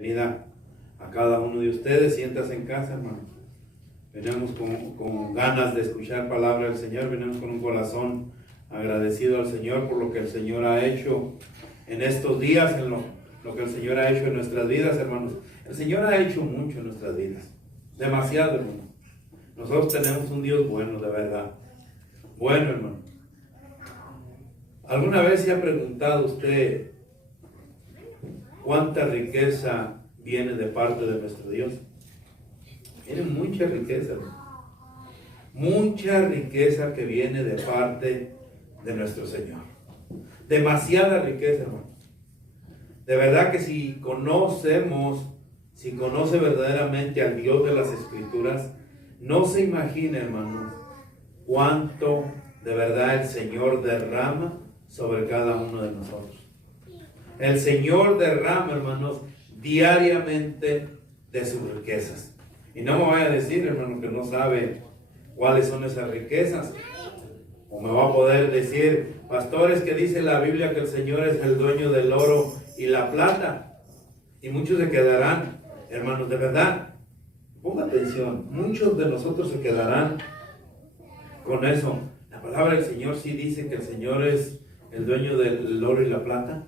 Bienvenida a cada uno de ustedes. Siéntase en casa, hermano. Venimos con ganas de escuchar palabra del Señor. Venimos con un corazón agradecido al Señor por lo que el Señor ha hecho en estos días, en lo que el Señor ha hecho en nuestras vidas, hermanos. El Señor ha hecho mucho en nuestras vidas. Demasiado, hermano. Nosotros tenemos un Dios bueno, de verdad. Bueno, hermano. ¿Alguna vez se ha preguntado usted cuánta riqueza viene de parte de nuestro Dios? Tiene mucha riqueza, hermano. Mucha riqueza que viene de parte de nuestro Señor. Demasiada riqueza, hermano. De verdad que si conoce verdaderamente al Dios de las Escrituras, no se imagina, hermanos, cuánto de verdad el Señor derrama sobre cada uno de nosotros. El Señor derrama, hermanos, diariamente de sus riquezas. Y no me vaya a decir, hermano, que no sabe cuáles son esas riquezas. O me va a poder decir, pastores, que dice la Biblia que el Señor es el dueño del oro y la plata. Y muchos se quedarán, hermanos, de verdad, ponga atención, muchos de nosotros se quedarán con eso. La palabra del Señor sí dice que el Señor es el dueño del oro y la plata.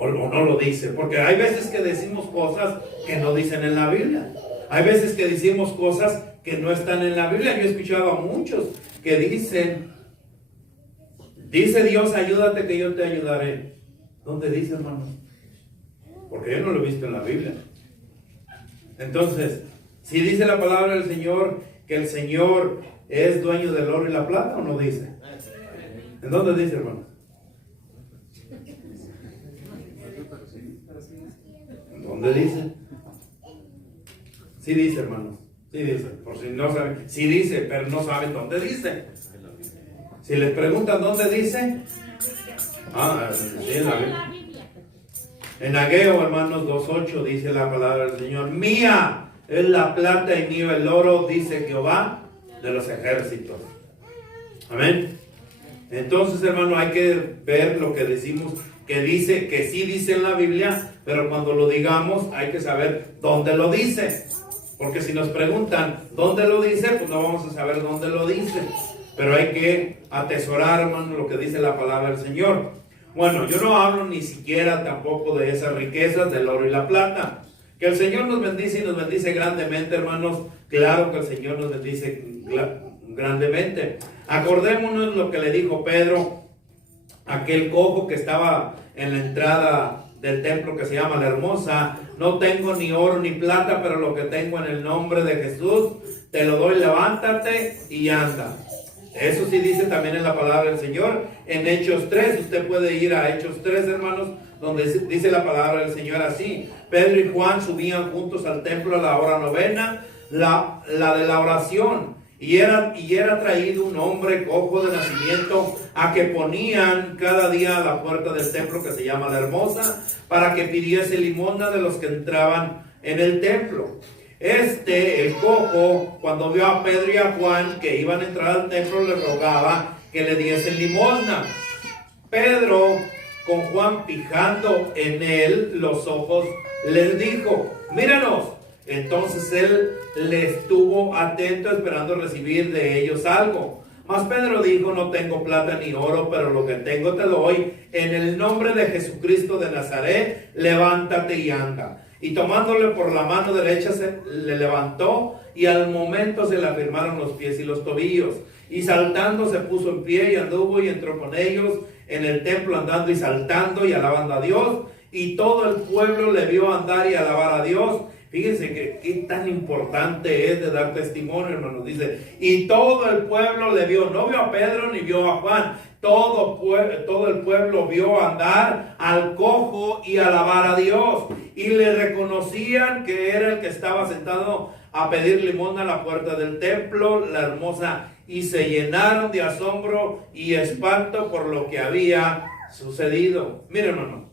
O no lo dice, porque hay veces que decimos cosas que no dicen en la Biblia. Hay veces que decimos cosas que no están en la Biblia. Yo he escuchado a muchos que dicen, dice Dios, ayúdate que yo te ayudaré. ¿Dónde dice, hermano? Porque yo no lo he visto en la Biblia. Entonces, si dice la palabra del Señor que el Señor es dueño del oro y la plata, ¿o no dice? ¿En dónde dice, hermano? ¿Dónde dice? Sí dice, hermanos. Sí dice. Por si no saben. Sí dice, pero no saben dónde dice. Si les preguntan dónde dice. Sí, en la Biblia. En Ageo, hermanos, 2:8 dice la palabra del Señor. Mía es la plata y mío el oro, dice Jehová de los ejércitos. Amén. Entonces, hermano, hay que ver lo que decimos, que dice, que sí dice en la Biblia, pero cuando lo digamos hay que saber dónde lo dice. Porque si nos preguntan dónde lo dice, pues no vamos a saber dónde lo dice. Pero hay que atesorar, hermano, lo que dice la palabra del Señor. Bueno, yo no hablo ni siquiera tampoco de esas riquezas del oro y la plata. Que el Señor nos bendice y nos bendice grandemente, hermanos. Claro que el Señor nos bendice grandemente. Acordémonos lo que le dijo Pedro, aquel cojo que estaba en la entrada del templo que se llama La Hermosa. No tengo ni oro ni plata, pero lo que tengo en el nombre de Jesús te lo doy, levántate y anda. Eso sí dice también en la palabra del Señor, en Hechos 3, usted puede ir a Hechos 3, hermanos, donde dice la palabra del Señor así: Pedro y Juan subían juntos al templo a la hora novena, la de la oración, y era traído un hombre cojo de nacimiento, a que ponían cada día a la puerta del templo que se llama La Hermosa, para que pidiese limosna de los que entraban en el templo. El cojo, cuando vio a Pedro y a Juan que iban a entrar al templo, le rogaba que le diesen limosna. Pedro, con Juan fijando en él los ojos, les dijo: míranos. Entonces él le estuvo atento, esperando recibir de ellos algo. Mas Pedro dijo: no tengo plata ni oro, pero lo que tengo te doy. En el nombre de Jesucristo de Nazaret, levántate y anda. Y tomándole por la mano derecha le levantó, y al momento se le afirmaron los pies y los tobillos. Y saltando se puso en pie y anduvo y entró con ellos en el templo, andando y saltando y alabando a Dios. Y todo el pueblo le vio andar y alabar a Dios. Fíjense que qué tan importante es de dar testimonio, hermanos. Dice, y todo el pueblo le vio, no vio a Pedro ni vio a Juan. Todo el pueblo vio andar al cojo y alabar a Dios. Y le reconocían que era el que estaba sentado a pedir limosna a la puerta del templo, La Hermosa. Y se llenaron de asombro y espanto por lo que había sucedido. Miren, hermanos,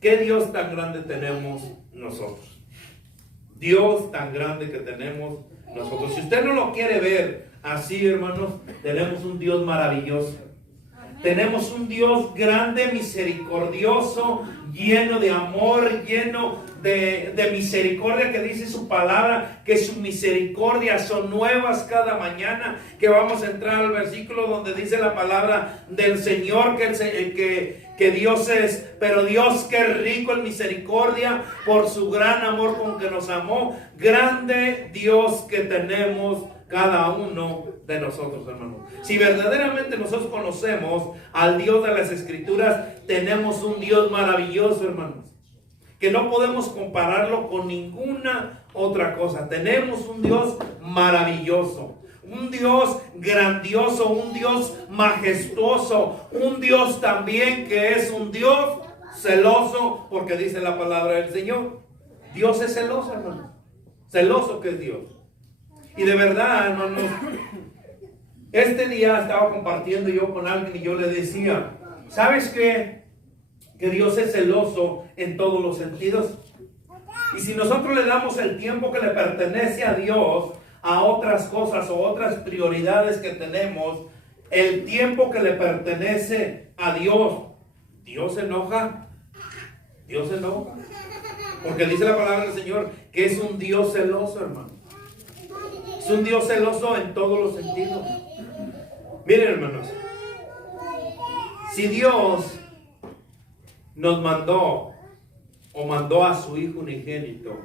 qué Dios tan grande tenemos nosotros. Dios tan grande que tenemos nosotros. Si usted no lo quiere ver así, hermanos, tenemos un Dios maravilloso. Tenemos un Dios grande, misericordioso, lleno de amor, lleno de misericordia, que dice su palabra, que sus misericordias son nuevas cada mañana. Que vamos a entrar al versículo donde dice la palabra del Señor, que Dios es, pero Dios que es rico en misericordia por su gran amor con que nos amó. Grande Dios que tenemos cada uno de nosotros, hermanos. Si verdaderamente nosotros conocemos al Dios de las Escrituras, tenemos un Dios maravilloso, hermanos, que no podemos compararlo con ninguna otra cosa. Tenemos un Dios maravilloso, un Dios grandioso, un Dios majestuoso, un Dios también que es un Dios celoso, porque dice la palabra del Señor. Dios es celoso, hermanos. Celoso que es Dios. Y de verdad, hermanos, este día estaba compartiendo yo con alguien y yo le decía, ¿sabes qué? Que Dios es celoso en todos los sentidos. Y si nosotros le damos el tiempo que le pertenece a Dios a otras cosas o otras prioridades que tenemos, el tiempo que le pertenece a Dios, Dios se enoja. Dios se enoja. Porque dice la palabra del Señor que es un Dios celoso, hermano. Es un Dios celoso en todos los sentidos. Miren, hermanos, si Dios nos mandó o mandó a su Hijo unigénito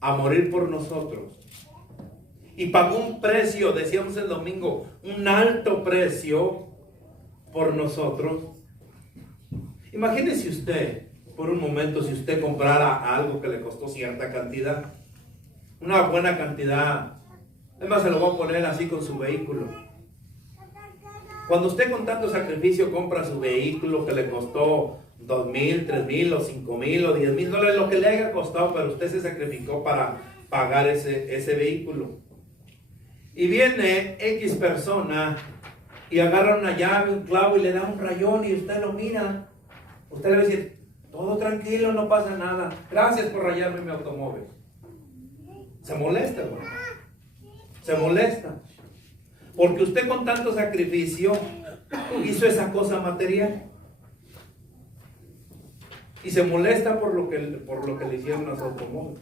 a morir por nosotros y pagó un precio, decíamos el domingo, un alto precio por nosotros. Imagínese usted, por un momento, si usted comprara algo que le costó cierta cantidad, una buena cantidad. Además, se lo voy a poner así con su vehículo. Cuando usted con tanto sacrificio compra su vehículo que le costó $2,000, $3,000 o $5,000 o $10,000, lo que le haya costado, pero usted se sacrificó para pagar ese vehículo. Y viene X persona y agarra una llave, un clavo y le da un rayón y usted lo mira. Usted le va a decir, todo tranquilo, no pasa nada. Gracias por rayarme mi automóvil. Se molesta, hermano. Se molesta. Porque usted con tanto sacrificio hizo esa cosa material. Y se molesta por lo que le hicieron a su automóvil.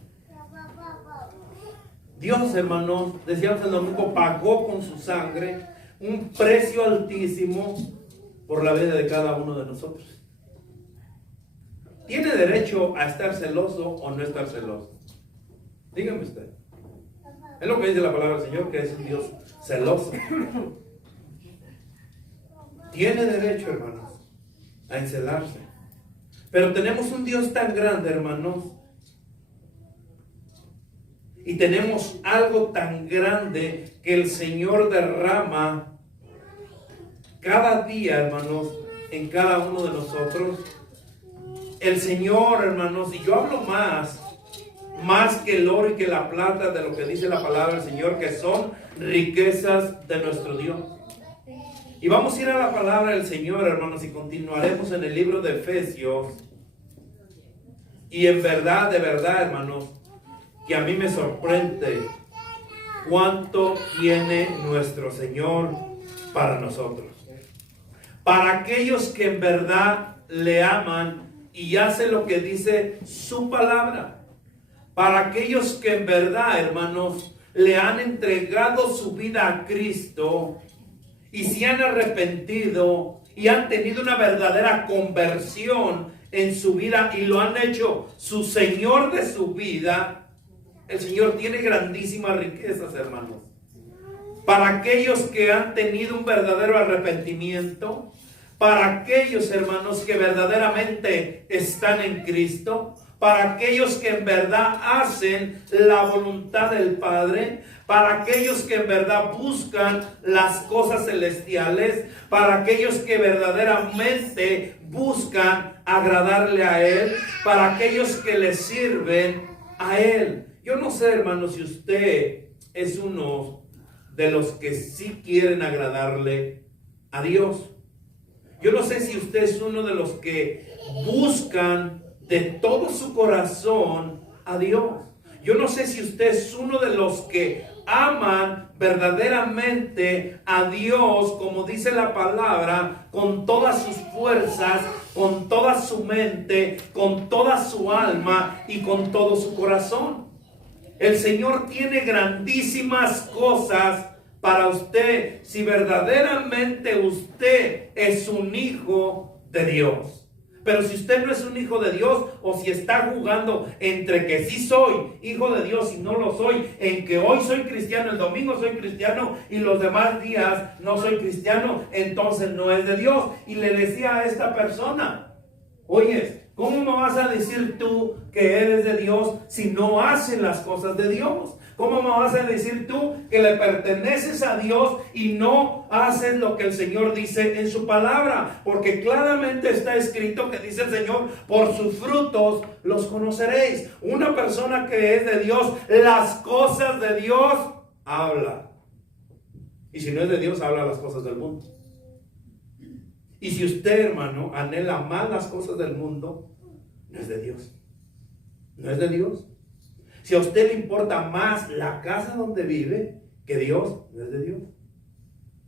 Dios, hermanos, decíamos el domingo, pagó con su sangre un precio altísimo por la vida de cada uno de nosotros. ¿Tiene derecho a estar celoso o no estar celoso? Dígame usted. Es lo que dice la palabra del Señor, que es un Dios celoso. Tiene derecho, hermanos, a encelarse. Pero tenemos un Dios tan grande, hermanos, y tenemos algo tan grande que el Señor derrama cada día, hermanos, en cada uno de nosotros. El Señor, hermanos, y yo hablo más que el oro y que la plata, de lo que dice la palabra del Señor, que son riquezas de nuestro Dios. Y vamos a ir a la palabra del Señor, hermanos, y continuaremos en el libro de Efesios. Y en verdad, de verdad, hermanos, que a mí me sorprende cuánto tiene nuestro Señor para nosotros. Para aquellos que en verdad le aman y hacen lo que dice su palabra. Para aquellos que en verdad, hermanos, le han entregado su vida a Cristo y se han arrepentido y han tenido una verdadera conversión en su vida y lo han hecho su Señor de su vida. El Señor tiene grandísimas riquezas, hermanos. Para aquellos que han tenido un verdadero arrepentimiento, para aquellos, hermanos, que verdaderamente están en Cristo, para aquellos que en verdad hacen la voluntad del Padre, para aquellos que en verdad buscan las cosas celestiales, para aquellos que verdaderamente buscan agradarle a Él, para aquellos que le sirven a Él. Yo no sé, hermano, si usted es uno de los que sí quieren agradarle a Dios. Yo no sé si usted es uno de los que buscan de todo su corazón a Dios. Yo no sé si usted es uno de los que aman verdaderamente a Dios, como dice la palabra, con todas sus fuerzas, con toda su mente, con toda su alma y con todo su corazón. El Señor tiene grandísimas cosas para usted si verdaderamente usted es un hijo de Dios. Pero si usted no es un hijo de Dios, o si está jugando entre que sí soy hijo de Dios y no lo soy, en que hoy soy cristiano, el domingo soy cristiano y los demás días no soy cristiano, entonces no es de Dios. Y le decía a esta persona, oye, ¿cómo me vas a decir tú que eres de Dios si no haces las cosas de Dios? ¿Cómo me vas a decir tú que le perteneces a Dios y no haces lo que el Señor dice en su palabra? Porque claramente está escrito que dice el Señor, por sus frutos los conoceréis. Una persona que es de Dios, las cosas de Dios habla. Y si no es de Dios, habla las cosas del mundo. Y si usted, hermano, anhela más las cosas del mundo, no es de Dios. No es de Dios. Si a usted le importa más la casa donde vive que Dios, no es de Dios.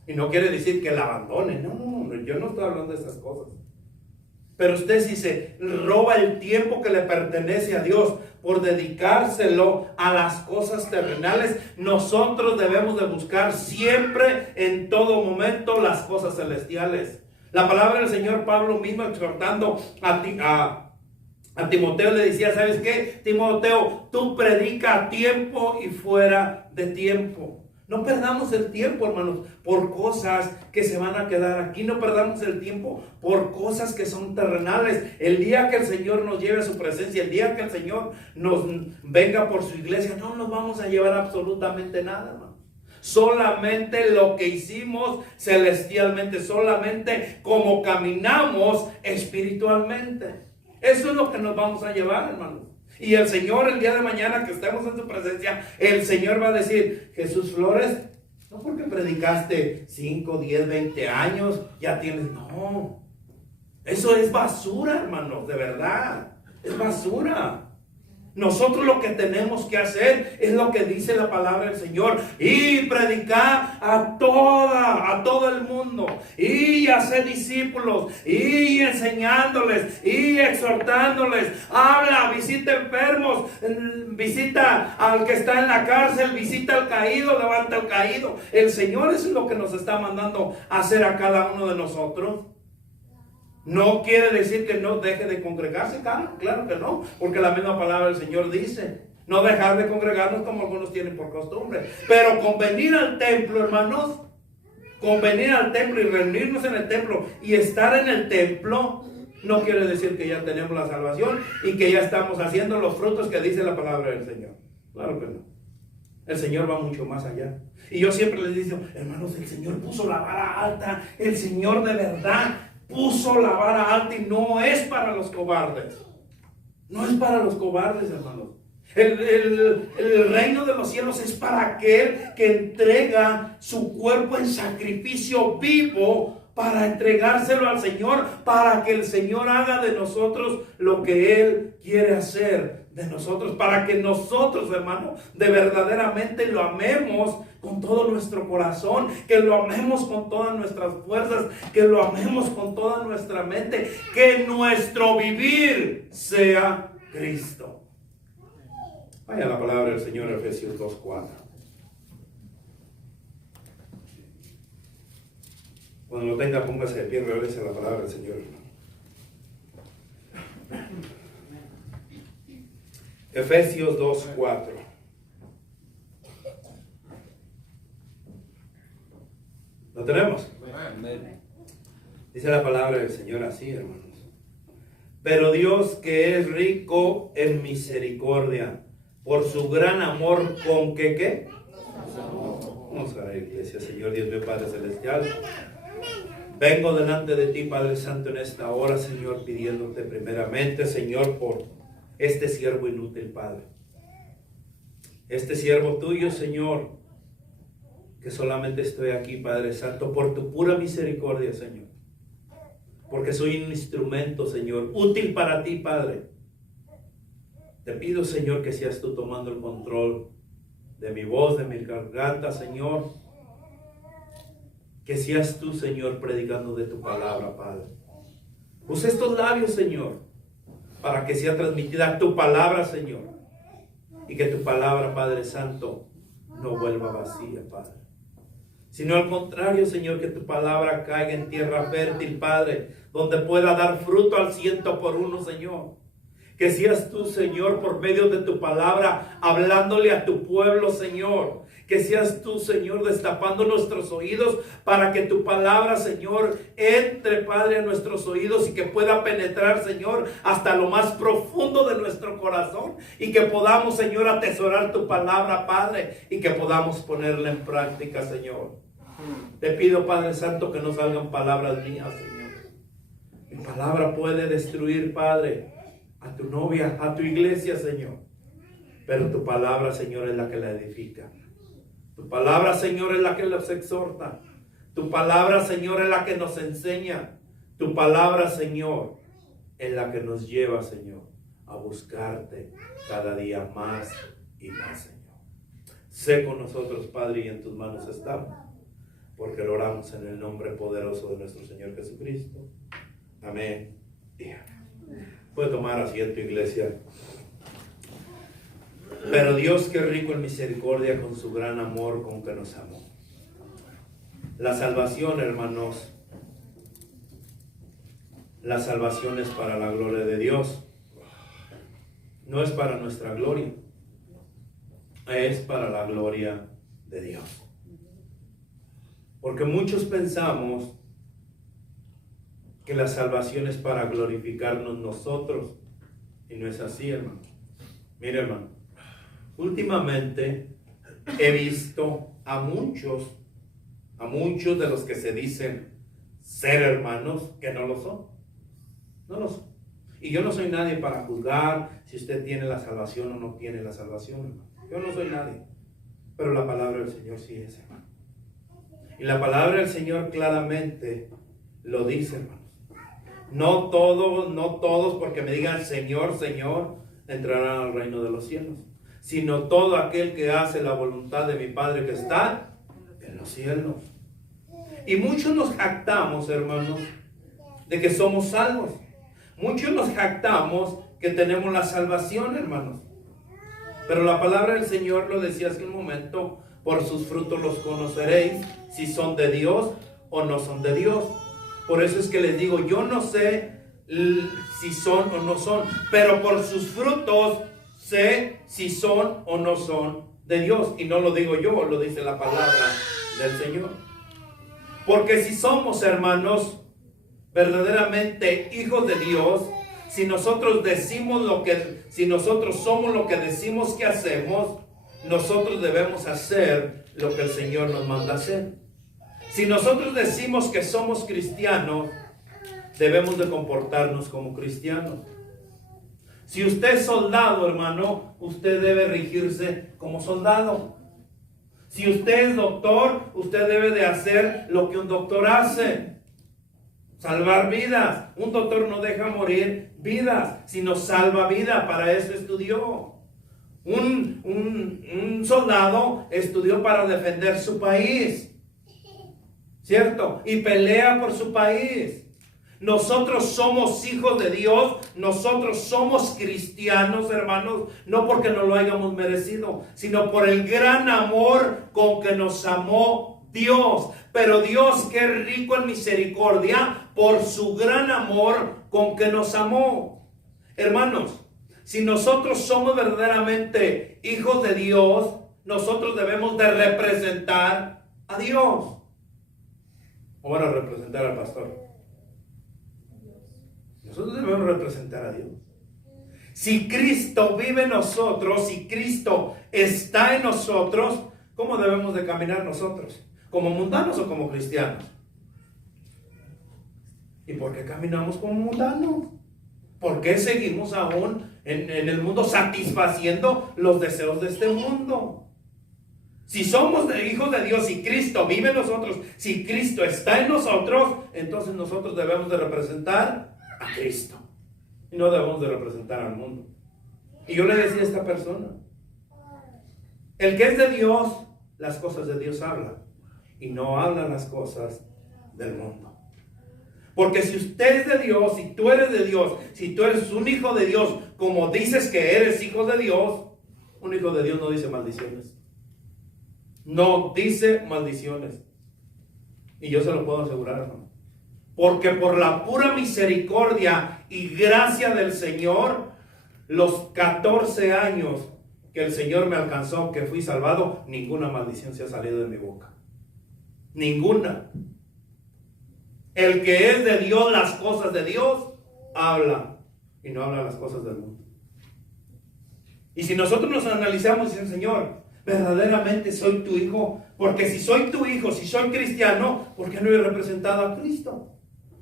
Y no quiere decir que la abandone. No, yo no estoy hablando de esas cosas. Pero usted, si se roba el tiempo que le pertenece a Dios por dedicárselo a las cosas terrenales, nosotros debemos de buscar siempre, en todo momento, las cosas celestiales. La palabra del Señor Pablo mismo, exhortando a Timoteo, le decía, ¿sabes qué? Timoteo, tú predica a tiempo y fuera de tiempo. No perdamos el tiempo, hermanos, por cosas que se van a quedar aquí. No perdamos el tiempo por cosas que son terrenales. El día que el Señor nos lleve a su presencia, el día que el Señor nos venga por su iglesia, no nos vamos a llevar absolutamente nada, hermano. Solamente lo que hicimos celestialmente, solamente como caminamos espiritualmente. Eso es lo que nos vamos a llevar, hermanos. Y el Señor, el día de mañana que estemos en su presencia, el Señor va a decir, Jesús Flores, no porque predicaste 5, 10, 20 años, ya tienes, no. Eso es basura, hermanos, de verdad. Es basura. Nosotros lo que tenemos que hacer es lo que dice la palabra del Señor. Y predicar a todo el mundo. Y hacer discípulos. Y enseñándoles. Y exhortándoles. Habla, visita enfermos. Visita al que está en la cárcel. Visita al caído, levanta al caído. El Señor es lo que nos está mandando a hacer a cada uno de nosotros. No quiere decir que no deje de congregarse, claro que no, porque la misma palabra del Señor dice, no dejar de congregarnos como algunos tienen por costumbre, pero con venir al templo, hermanos, con venir al templo y reunirnos en el templo y estar en el templo, no quiere decir que ya tenemos la salvación y que ya estamos haciendo los frutos que dice la palabra del Señor. Claro que no. El Señor va mucho más allá. Y yo siempre les digo, hermanos, el Señor puso la vara alta, el Señor de verdad puso la vara alta y no es para los cobardes. No es para los cobardes, hermanos. El reino de los cielos es para aquel que entrega su cuerpo en sacrificio vivo para entregárselo al Señor, para que el Señor haga de nosotros lo que Él quiere hacer de nosotros, para que nosotros, hermano, de verdaderamente lo amemos con todo nuestro corazón, que lo amemos con todas nuestras fuerzas, que lo amemos con toda nuestra mente, que nuestro vivir sea Cristo. Vaya la palabra del Señor, Efesios 2:4. Cuando lo tenga, póngase de pie y regrese la palabra del Señor. Efesios 2:4. ¿Lo tenemos? Dice la palabra del Señor así, hermanos. Pero Dios, que es rico en misericordia, por su gran amor, ¿con qué? Vamos a la iglesia. Señor Dios mío, Padre Celestial, vengo delante de ti, Padre Santo, en esta hora, Señor, pidiéndote primeramente, Señor, por este siervo inútil, Padre. Este siervo tuyo, Señor, que solamente estoy aquí, Padre Santo, por tu pura misericordia, Señor. Porque soy un instrumento, Señor, útil para ti, Padre. Te pido, Señor, que seas tú tomando el control de mi voz, de mi garganta, Señor. Que seas tú, Señor, predicando de tu palabra, Padre. Usa estos labios, Señor, para que sea transmitida tu palabra, Señor. Y que tu palabra, Padre Santo, no vuelva vacía, Padre. Sino al contrario, Señor, que tu palabra caiga en tierra fértil, Padre, donde pueda dar fruto al 100%, Señor. Que seas tú, Señor, por medio de tu palabra, hablándole a tu pueblo, Señor. Que seas tú, Señor, destapando nuestros oídos para que tu palabra, Señor, entre, Padre, a nuestros oídos y que pueda penetrar, Señor, hasta lo más profundo de nuestro corazón y que podamos, Señor, atesorar tu palabra, Padre, y que podamos ponerla en práctica, Señor. Te pido, Padre Santo, que no salgan palabras mías, Señor. Mi palabra puede destruir, Padre, a tu novia, a tu iglesia, Señor. Pero tu palabra, Señor, es la que la edifica. Tu palabra, Señor, es la que nos exhorta. Tu palabra, Señor, es la que nos enseña. Tu palabra, Señor, es la que nos lleva, Señor, a buscarte cada día más y más, Señor. Sé con nosotros, Padre, y en tus manos estamos, porque lo oramos en el nombre poderoso de nuestro Señor Jesucristo. Amén y amén. Puede tomar asiento, iglesia. Pero Dios, que es rico en misericordia, con su gran amor con que nos amó. La salvación, hermanos, la salvación es para la gloria de Dios. No es para nuestra gloria, es para la gloria de Dios. Porque muchos pensamos que la salvación es para glorificarnos nosotros, y no es así, hermano. Mire, hermano, últimamente he visto a muchos de los que se dicen ser hermanos que no lo son. No lo son. Y yo no soy nadie para juzgar si usted tiene la salvación o no tiene la salvación, hermano. Yo no soy nadie. Pero la palabra del Señor sí es, hermano. Y la palabra del Señor claramente lo dice, hermanos. No todos porque me digan Señor, Señor, entrarán al reino de los cielos, sino todo aquel que hace la voluntad de mi Padre que está en los cielos. Y muchos nos jactamos, hermanos, de que somos salvos. Muchos nos jactamos que tenemos la salvación, hermanos. Pero la palabra del Señor lo decía hace un momento: por sus frutos los conoceréis, si son de Dios o no son de Dios. Por eso es que les digo, yo no sé si son o no son, pero por sus frutos sé si son o no son de Dios. Y no lo digo yo, lo dice la palabra del Señor. Porque si somos, hermanos, verdaderamente hijos de Dios, si nosotros somos lo que decimos que hacemos, nosotros debemos hacer lo que el Señor nos manda hacer. Si nosotros decimos que somos cristianos, debemos de comportarnos como cristianos. Si usted es soldado, hermano, usted debe regirse como soldado. Si usted es doctor, usted debe de hacer lo que un doctor hace: salvar vidas. Un doctor no deja morir vidas, sino salva vida. Para eso estudió. Un soldado estudió para defender su país, ¿cierto? Y pelea por su país. Nosotros somos hijos de Dios, nosotros somos cristianos, hermanos, no porque nos lo hayamos merecido, sino por el gran amor con que nos amó Dios. Pero Dios, que es rico en misericordia, por su gran amor con que nos amó. Hermanos, si nosotros somos verdaderamente hijos de Dios, nosotros debemos de representar a Dios. ¿O van a representar al pastor? Nosotros debemos representar a Dios. Si Cristo vive en nosotros, si Cristo está en nosotros, ¿cómo debemos de caminar nosotros? ¿Como mundanos o como cristianos? ¿Y por qué caminamos como mundanos? ¿Por qué seguimos aún en el mundo satisfaciendo los deseos de este mundo? Si somos hijos de Dios, si Cristo vive en nosotros, si Cristo está en nosotros, entonces nosotros debemos de representar a Cristo y no debemos de representar al mundo. Y yo le decía a esta persona, el que es de Dios, las cosas de Dios habla, y no habla las cosas del mundo. Porque si usted es de Dios, si tú eres de Dios, si tú eres un hijo de Dios, como dices que eres hijo de Dios, un hijo de Dios no dice maldiciones. No dice maldiciones. Y yo se lo puedo asegurar, hermano. Porque por la pura misericordia y gracia del Señor, los 14 años que el Señor me alcanzó, que fui salvado, ninguna maldición se ha salido de mi boca. Ninguna. El que es de Dios, las cosas de Dios, habla. Y no habla las cosas del mundo. Y si nosotros nos analizamos y decimos, Señor, verdaderamente soy tu hijo. Porque si soy tu hijo, si soy cristiano, ¿por qué no he representado a Cristo?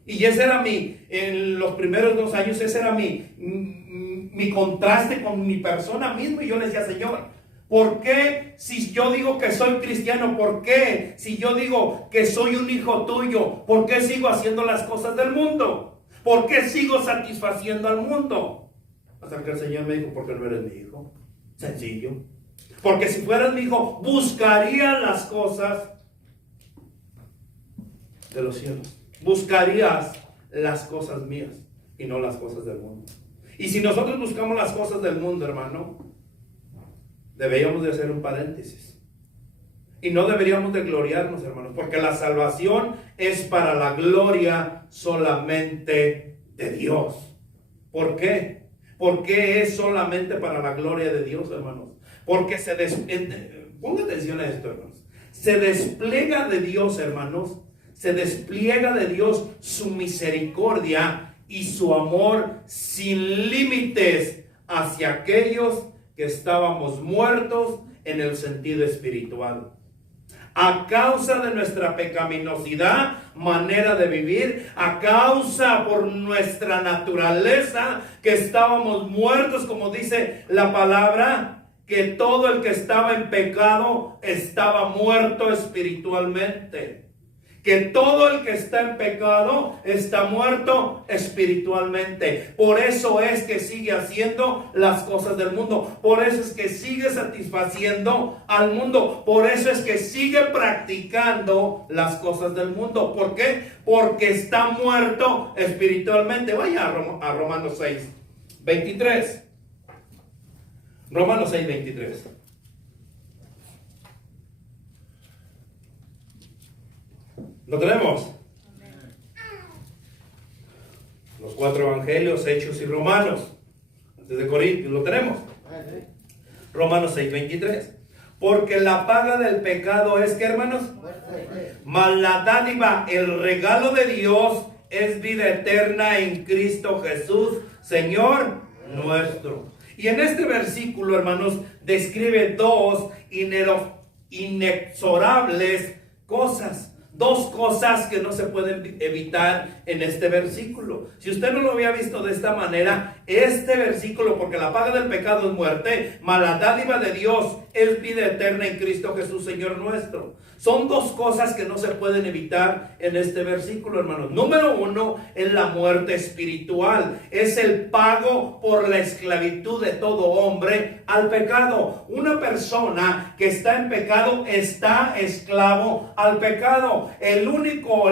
Y ese era en los primeros 2 años, ese era mi contraste con mi persona misma. Y yo le decía, Señor, ¿por qué si yo digo que soy cristiano? ¿Por qué si yo digo que soy un hijo tuyo? ¿Por qué sigo haciendo las cosas del mundo? ¿Por qué sigo satisfaciendo al mundo? Hasta que el Señor me dijo, porque no eres mi hijo. Sencillo. Porque si fueras mi hijo, buscarías las cosas de los cielos. Buscarías las cosas mías y no las cosas del mundo. Y si nosotros buscamos las cosas del mundo, hermano, deberíamos de hacer un paréntesis. Y no deberíamos de gloriarnos, hermanos, porque la salvación es para la gloria solamente de Dios. ¿Por qué? ¿Por qué es solamente para la gloria de Dios, hermanos? Porque ponga atención a esto, hermanos. Se despliega de Dios, hermanos. Se despliega de Dios su misericordia y su amor sin límites hacia aquellos que estábamos muertos en el sentido espiritual. A causa de nuestra pecaminosidad, manera de vivir, a causa por nuestra naturaleza, que estábamos muertos, como dice la palabra, que todo el que estaba en pecado estaba muerto espiritualmente. Que todo el que está en pecado está muerto espiritualmente. Por eso es que sigue haciendo las cosas del mundo. Por eso es que sigue satisfaciendo al mundo. Por eso es que sigue practicando las cosas del mundo. ¿Por qué? Porque está muerto espiritualmente. Vaya a Romanos 6, 23. Romanos 6, 23. ¿Lo tenemos? Los 4 evangelios, Hechos y Romanos. Antes de Corintios, ¿lo tenemos? Romanos 6, 23. Porque la paga del pecado es, ¿qué, hermanos? Mas la dádiva, el regalo de Dios es vida eterna en Cristo Jesús, Señor nuestro. Y en este versículo, hermanos, describe 2 inexorables cosas. 2 cosas que no se pueden evitar en este versículo. Si usted no lo había visto de esta manera, este versículo, porque la paga del pecado es muerte, mas la dádiva de Dios es vida eterna en Cristo Jesús, Señor nuestro. Son 2 cosas que no se pueden evitar en este versículo, hermanos. Número 1 es la muerte espiritual. Es el pago por la esclavitud de todo hombre al pecado. Una persona que está en pecado está esclavo al pecado. El único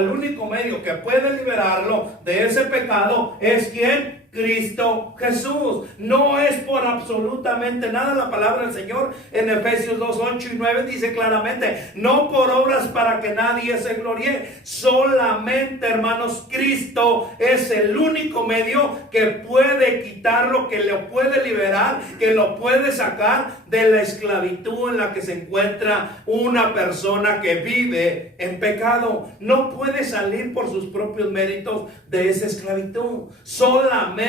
medio que puede liberarlo de ese pecado es ¿quién? Cristo Jesús. No es por absolutamente nada. La palabra del Señor en Efesios 2, 8 y 9 dice claramente, no por obras para que nadie se gloríe. Solamente, hermanos, Cristo es el único medio que puede quitarlo, que lo puede liberar, que lo puede sacar de la esclavitud en la que se encuentra una persona que vive en pecado. No puede salir por sus propios méritos de esa esclavitud. Solamente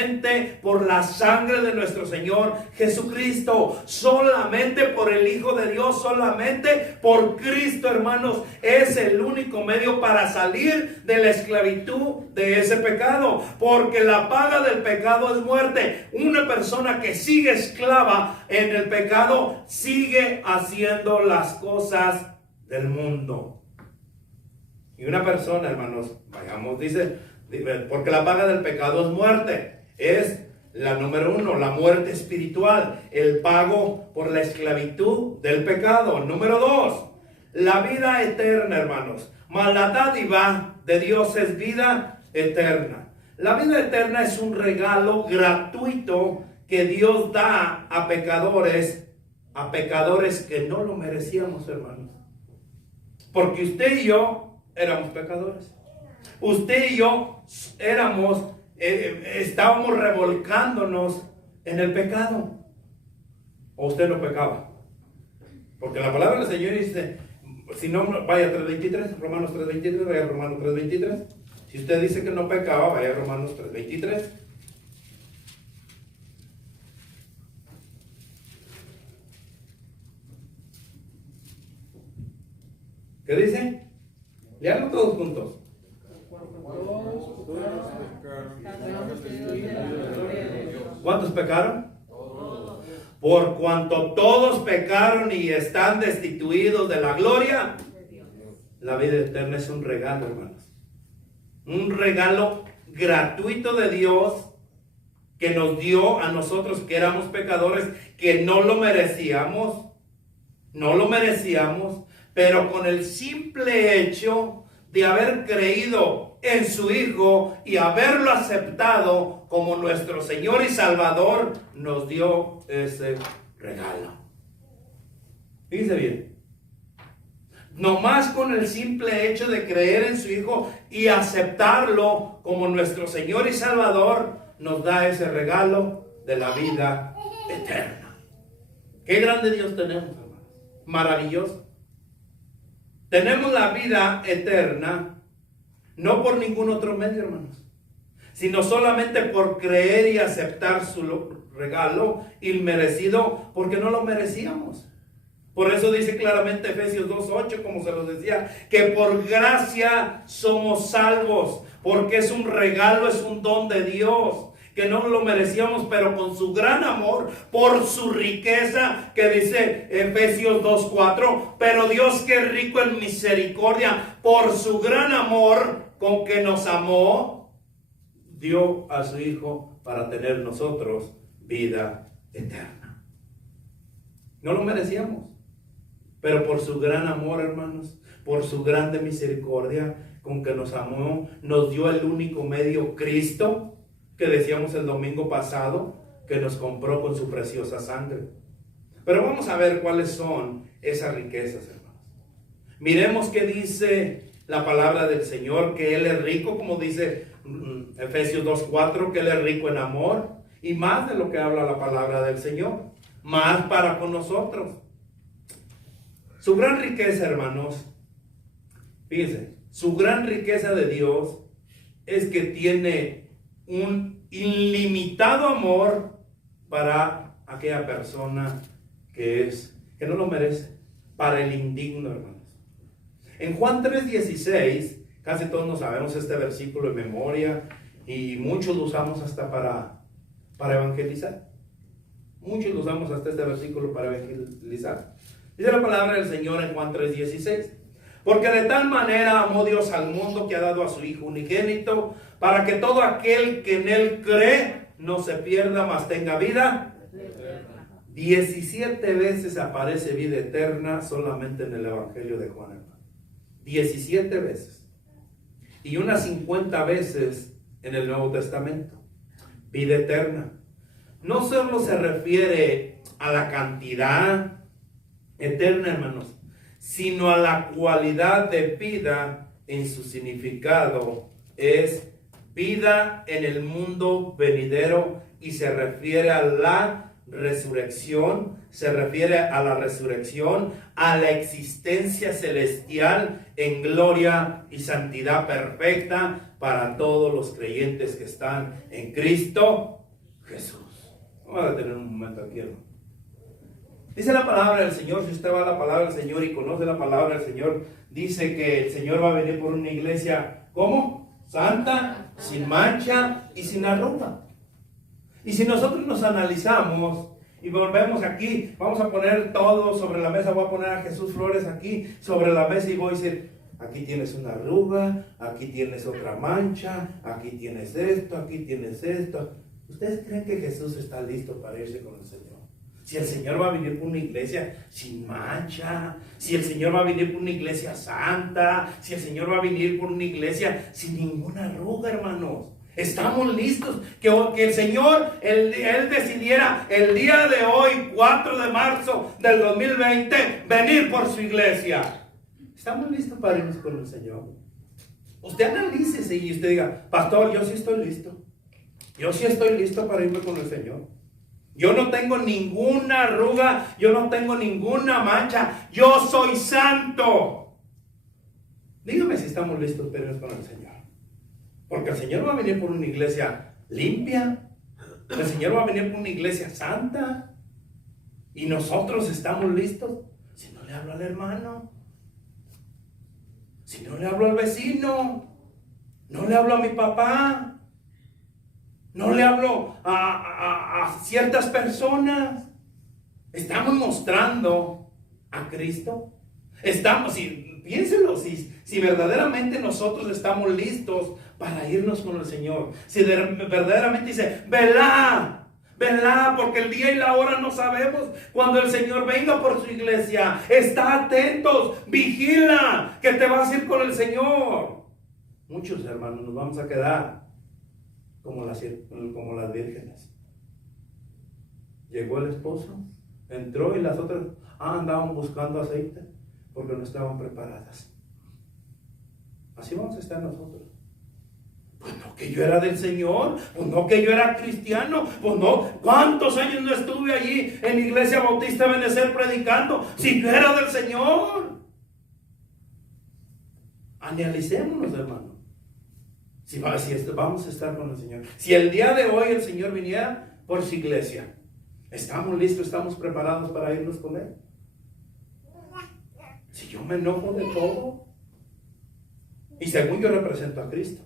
por la sangre de nuestro Señor Jesucristo, solamente por el Hijo de Dios, solamente por Cristo, hermanos, es el único medio para salir de la esclavitud de ese pecado, porque la paga del pecado es muerte. Una persona que sigue esclava en el pecado sigue haciendo las cosas del mundo. Y una persona, hermanos, vayamos, dice, porque la paga del pecado es muerte. Es La número 1, la muerte espiritual, el pago por la esclavitud del pecado. Número 2, la vida eterna, hermanos. Mas la dádiva de Dios es vida eterna. La vida eterna es un regalo gratuito que Dios da a pecadores que no lo merecíamos, hermanos. Porque usted y yo éramos pecadores. Usted y yo estábamos revolcándonos en el pecado. ¿O usted no pecaba? Porque la palabra del Señor dice, si no, vaya a 3.23, Romanos 3.23, vaya a Romanos 3.23. Si usted dice que no pecaba, vaya a Romanos 3.23. ¿Qué dice? Leanlo todos juntos. ¿Cuántos pecaron? Todos. Por cuanto todos pecaron y están destituidos de la gloria, la vida eterna es un regalo, hermanos. Un regalo gratuito de Dios que nos dio a nosotros que éramos pecadores, que no lo merecíamos. No lo merecíamos, pero con el simple hecho de haber creído en su Hijo y haberlo aceptado como nuestro Señor y Salvador, nos dio ese regalo. Fíjense bien. Nomás con el simple hecho de creer en su Hijo y aceptarlo como nuestro Señor y Salvador, nos da ese regalo de la vida eterna. Qué grande Dios tenemos, hermanos. Maravilloso. Tenemos la vida eterna no por ningún otro medio, hermanos, sino solamente por creer y aceptar su regalo inmerecido, porque no lo merecíamos. Por eso dice claramente Efesios 2:8, como se los decía, que por gracia somos salvos, porque es un regalo, es un don de Dios, que no lo merecíamos, pero con su gran amor, por su riqueza, que dice Efesios 2:4, pero Dios, que es rico en misericordia, por su gran amor con que nos amó, dio a su Hijo para tener nosotros vida eterna. No lo merecíamos, pero por su gran amor, hermanos, por su grande misericordia con que nos amó, nos dio el único medio, Cristo, que decíamos el domingo pasado, que nos compró con su preciosa sangre. Pero vamos a ver cuáles son esas riquezas, hermanos. Miremos qué dice la palabra del Señor, que Él es rico, como dice Efesios 2:4, que Él es rico en amor, y más de lo que habla la palabra del Señor, más para con nosotros. Su gran riqueza, hermanos, fíjense, su gran riqueza de Dios es que tiene un ilimitado amor para aquella persona que no lo merece, para el indigno, hermanos. En Juan 3:16, casi todos nos sabemos este versículo de memoria y muchos lo usamos hasta para evangelizar. Muchos lo usamos hasta este versículo para evangelizar. Dice la palabra del Señor en Juan 3:16. Porque de tal manera amó Dios al mundo que ha dado a su Hijo unigénito, para que todo aquel que en Él cree no se pierda, mas tenga vida eterna. 17 veces aparece vida eterna solamente en el Evangelio de Juan, hermano. 17 veces. Y unas 50 veces en el Nuevo Testamento. Vida eterna. No solo se refiere a la cantidad eterna, hermanos, sino a la cualidad de vida en su significado. Es vida en el mundo venidero y se refiere a la resurrección, a la existencia celestial en gloria y santidad perfecta para todos los creyentes que están en Cristo Jesús. Vamos a detener un momento aquí, hermano. Dice la palabra del Señor, si usted va a la palabra del Señor y conoce la palabra del Señor, dice que el Señor va a venir por una iglesia, ¿cómo? Santa, sin mancha y sin arruga. Y si nosotros nos analizamos y volvemos aquí, vamos a poner todo sobre la mesa, voy a poner a Jesús Flores aquí sobre la mesa y voy a decir, aquí tienes una arruga, aquí tienes otra mancha, aquí tienes esto, aquí tienes esto. ¿Ustedes creen que Jesús está listo para irse con el Señor? Si el Señor va a venir por una iglesia sin mancha, si el Señor va a venir por una iglesia santa, si el Señor va a venir por una iglesia sin ninguna arruga, hermanos. Estamos listos, que el Señor, Él decidiera el día de hoy, 4 de marzo del 2020, venir por su iglesia. Estamos listos para irnos con el Señor. Usted analícese y usted diga, pastor, yo sí estoy listo. Yo sí estoy listo para irme con el Señor. Yo no tengo ninguna arruga, yo no tengo ninguna mancha, yo soy santo. Dígame si estamos listos para irnos con el Señor. Porque el Señor va a venir por una iglesia limpia, el Señor va a venir por una iglesia santa, y nosotros estamos listos. Si no le hablo al hermano, si no le hablo al vecino, no le hablo a mi papá, no le hablo a ciertas personas. Estamos mostrando a Cristo. Piénsenlo, si verdaderamente nosotros estamos listos para irnos con el Señor. Si verdaderamente dice, velá, porque el día y la hora no sabemos cuando el Señor venga por su iglesia. Está atentos, vigila, que te vas a ir con el Señor. Muchos hermanos nos vamos a quedar como las vírgenes. Llegó el esposo, entró y las otras andaban buscando aceite porque no estaban preparadas. Así vamos a estar nosotros. Pues no que yo era del Señor, pues no que yo era cristiano, pues no, ¿cuántos años no estuve allí en la Iglesia Bautista Benecer predicando? Si yo era del Señor. Analicémonos, hermano. Si vamos a estar con el Señor. Si el día de hoy el Señor viniera por su iglesia, ¿estamos listos, estamos preparados para irnos con Él? Si yo me enojo de todo, y según yo represento a Cristo,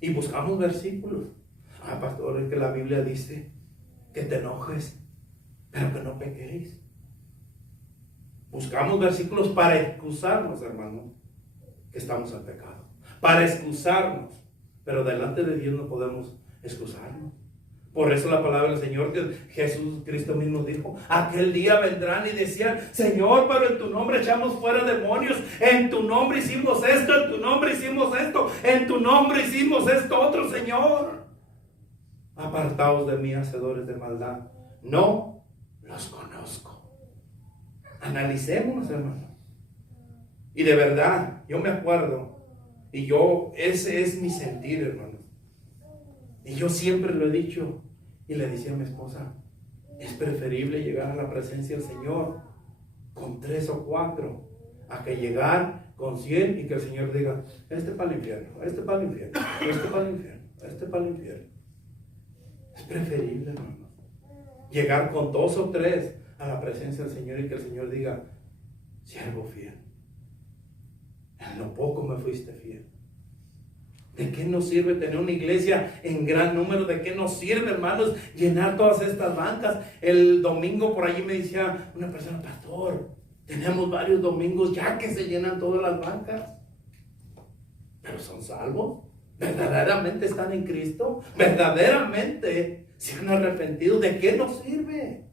y buscamos versículos. Pastor, es que la Biblia dice que te enojes, pero que no pequéis. Buscamos versículos para excusarnos, hermano, que estamos en pecado. Para excusarnos, pero delante de Dios no podemos excusarnos. Por eso la palabra del Señor, que Jesús Cristo mismo dijo, aquel día vendrán y decían, Señor, pero en tu nombre echamos fuera demonios, en tu nombre hicimos esto, en tu nombre hicimos esto, en tu nombre hicimos esto otro, Señor. Apartaos de mí, hacedores de maldad, no los conozco. Analicémonos, hermano. Y de verdad, yo me acuerdo, ese es mi sentir, hermano. Y yo siempre lo he dicho y le decía a mi esposa, es preferible llegar a la presencia del Señor con 3 o 4 a que llegar con 100 y que el Señor diga, este para el infierno, este para el infierno, este para el infierno, este para el infierno. Es preferible, hermano, llegar con 2 o 3 a la presencia del Señor y que el Señor diga, siervo fiel, en lo poco me fuiste fiel. ¿De qué nos sirve tener una iglesia en gran número? ¿De qué nos sirve, hermanos, llenar todas estas bancas? El domingo por allí me decía una persona, pastor, tenemos varios domingos ya que se llenan todas las bancas. ¿Pero son salvos? ¿Verdaderamente están en Cristo? ¿Verdaderamente se han arrepentido? ¿De qué nos sirve?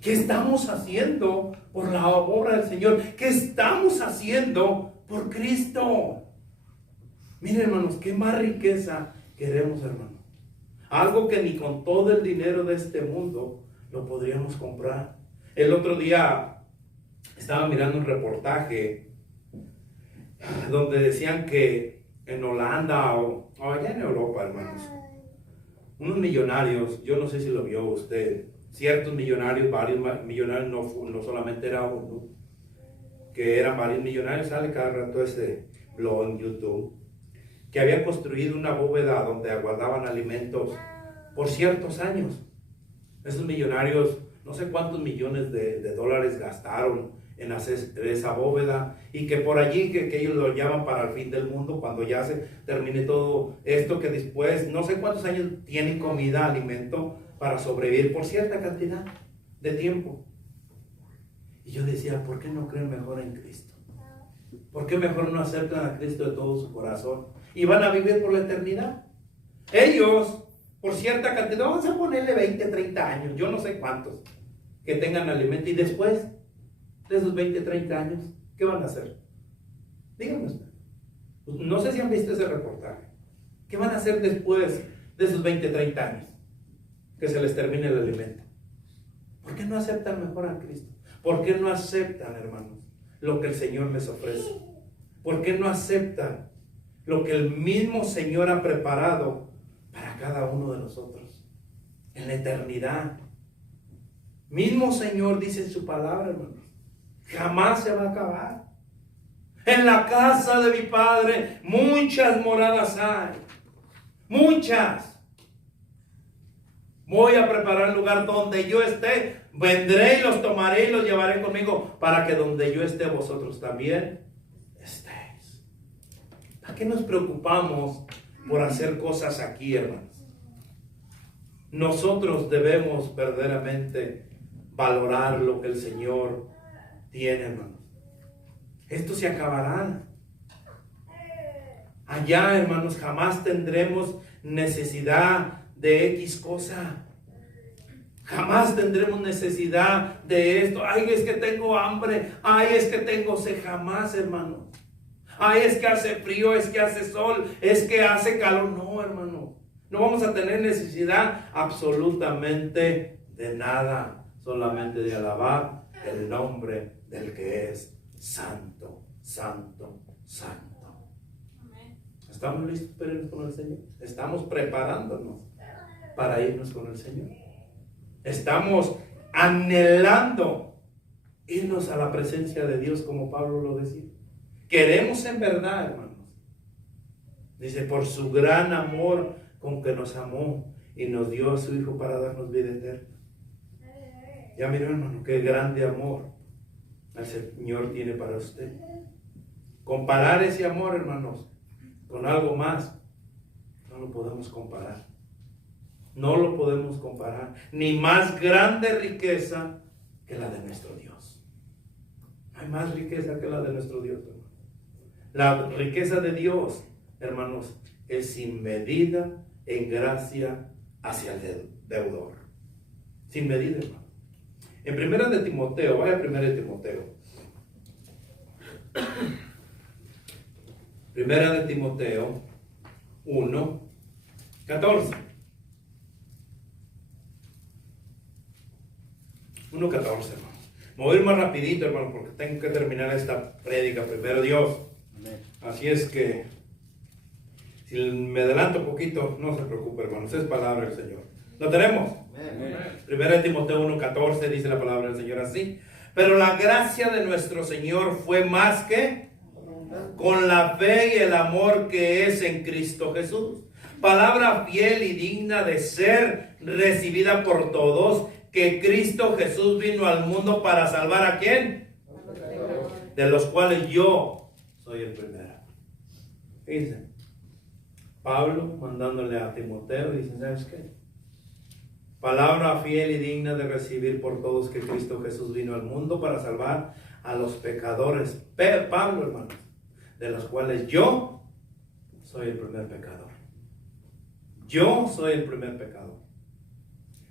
¿Qué estamos haciendo por la obra del Señor? ¿Qué estamos haciendo por Cristo? Miren, hermanos, qué más riqueza queremos, hermano. Algo que ni con todo el dinero de este mundo lo podríamos comprar. El otro día estaba mirando un reportaje donde decían que en Holanda o allá en Europa, hermanos, unos millonarios, yo no sé si lo vio usted, ciertos millonarios, varios millonarios, no solamente era uno, que eran varios millonarios, sale cada rato ese blog en YouTube, que habían construido una bóveda donde aguardaban alimentos por ciertos años. Esos millonarios, no sé cuántos millones de dólares gastaron en hacer esa bóveda, y que por allí, que ellos lo llaman para el fin del mundo, cuando ya se termine todo esto, que después, no sé cuántos años tienen comida, alimento, para sobrevivir por cierta cantidad de tiempo. Y yo decía, ¿por qué no creen mejor en Cristo? ¿Por qué mejor no aceptan a Cristo de todo su corazón? Y van a vivir por la eternidad. Ellos, por cierta cantidad, vamos a ponerle 20, 30 años, yo no sé cuántos, que tengan alimento. Y después de esos 20, 30 años, ¿qué van a hacer? Díganme usted. No sé si han visto ese reportaje. ¿Qué van a hacer después de esos 20, 30 años? Que se les termine el alimento. ¿Por qué no aceptan mejor a Cristo? ¿Por qué no aceptan, hermanos, lo que el Señor les ofrece? ¿Por qué no aceptan lo que el mismo Señor ha preparado para cada uno de nosotros en la eternidad? Mismo Señor dice en su palabra, hermanos, jamás se va a acabar. En la casa de mi Padre muchas moradas hay. Muchas. Voy a preparar lugar donde yo esté. Vendré y los tomaré y los llevaré conmigo para que donde yo esté vosotros también estéis. ¿Para qué nos preocupamos por hacer cosas aquí, hermanos? Nosotros debemos verdaderamente valorar lo que el Señor tiene, hermanos. Esto se acabará. Allá, hermanos, jamás tendremos necesidad de X cosa. Jamás tendremos necesidad de esto. Ay, es que tengo hambre. Ay, es que tengo sed. Jamás, hermanos. Ay, es que hace frío, es que hace sol, es que hace calor. No, hermano. No vamos a tener necesidad absolutamente de nada. Solamente de alabar el nombre del que es santo, santo, santo. ¿Estamos listos para irnos con el Señor? Estamos preparándonos para irnos con el Señor. Estamos anhelando irnos a la presencia de Dios, como Pablo lo decía. Queremos en verdad, hermanos. Dice, por su gran amor con que nos amó y nos dio a su Hijo para darnos vida eterna. Ya miró, hermano, qué grande amor el Señor tiene para usted. Comparar ese amor, hermanos, con algo más, no lo podemos comparar. No lo podemos comparar. Ni más grande riqueza que la de nuestro Dios. No hay más riqueza que la de nuestro Dios, hermano. La riqueza de Dios, hermanos, es sin medida en gracia hacia el deudor. Sin medida, hermano. En primera de Timoteo, vaya a primera de Timoteo. Primera de Timoteo 1, 14. 1:14, hermano. Me voy a ir más rapidito, hermano, porque tengo que terminar esta prédica primero, Dios. Amén. Así es que, si me adelanto un poquito, no se preocupe, hermanos, es palabra del Señor. ¿Lo tenemos? Amén. Primera de Timoteo 1:14 dice la palabra del Señor así. Pero la gracia de nuestro Señor fue más que con la fe y el amor que es en Cristo Jesús. Palabra fiel y digna de ser recibida por todos, que Cristo Jesús vino al mundo para salvar ¿a quién? De los cuales yo soy el primero. Fíjense, Pablo mandándole a Timoteo, dice, ¿sabes qué? Palabra fiel y digna de recibir por todos, que Cristo Jesús vino al mundo para salvar a los pecadores. Pablo, hermanos, de los cuales yo soy el primer pecador. Yo soy el primer pecador.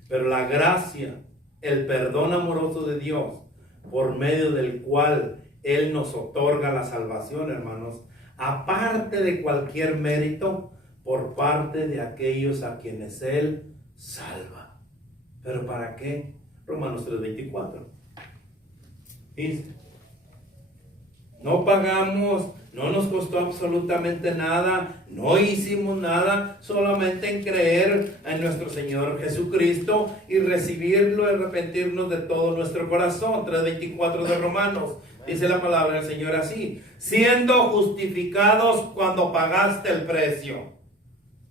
Pero la gracia, el perdón amoroso de Dios, por medio del cual Él nos otorga la salvación, hermanos, aparte de cualquier mérito, por parte de aquellos a quienes Él salva. ¿Pero para qué? Romanos 3:24. Dice, no pagamos, no nos costó absolutamente nada, no hicimos nada, solamente en creer en nuestro Señor Jesucristo y recibirlo y arrepentirnos de todo nuestro corazón. 3:24 de Romanos. Dice la palabra del Señor así: siendo justificados cuando pagaste el precio,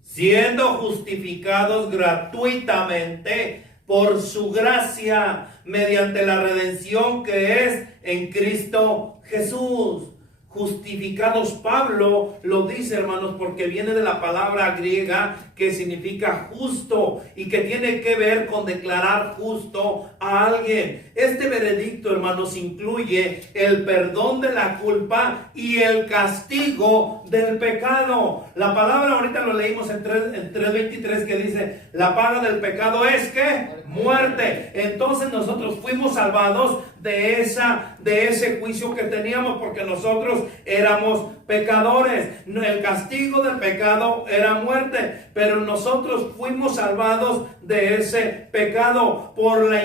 siendo justificados gratuitamente por su gracia, mediante la redención que es en Cristo Jesús. justificados. Pablo lo dice, hermanos, porque viene de la palabra griega que significa justo y que tiene que ver con declarar justo a alguien. Este veredicto, hermanos, incluye el perdón de la culpa y el castigo del pecado. La palabra ahorita lo leímos en 3:23 que dice, la paga del pecado es ¿qué? Muerte. Entonces nosotros fuimos salvados de ese juicio que teníamos, porque nosotros éramos pecadores. El castigo del pecado era muerte, pero nosotros fuimos salvados de ese pecado por la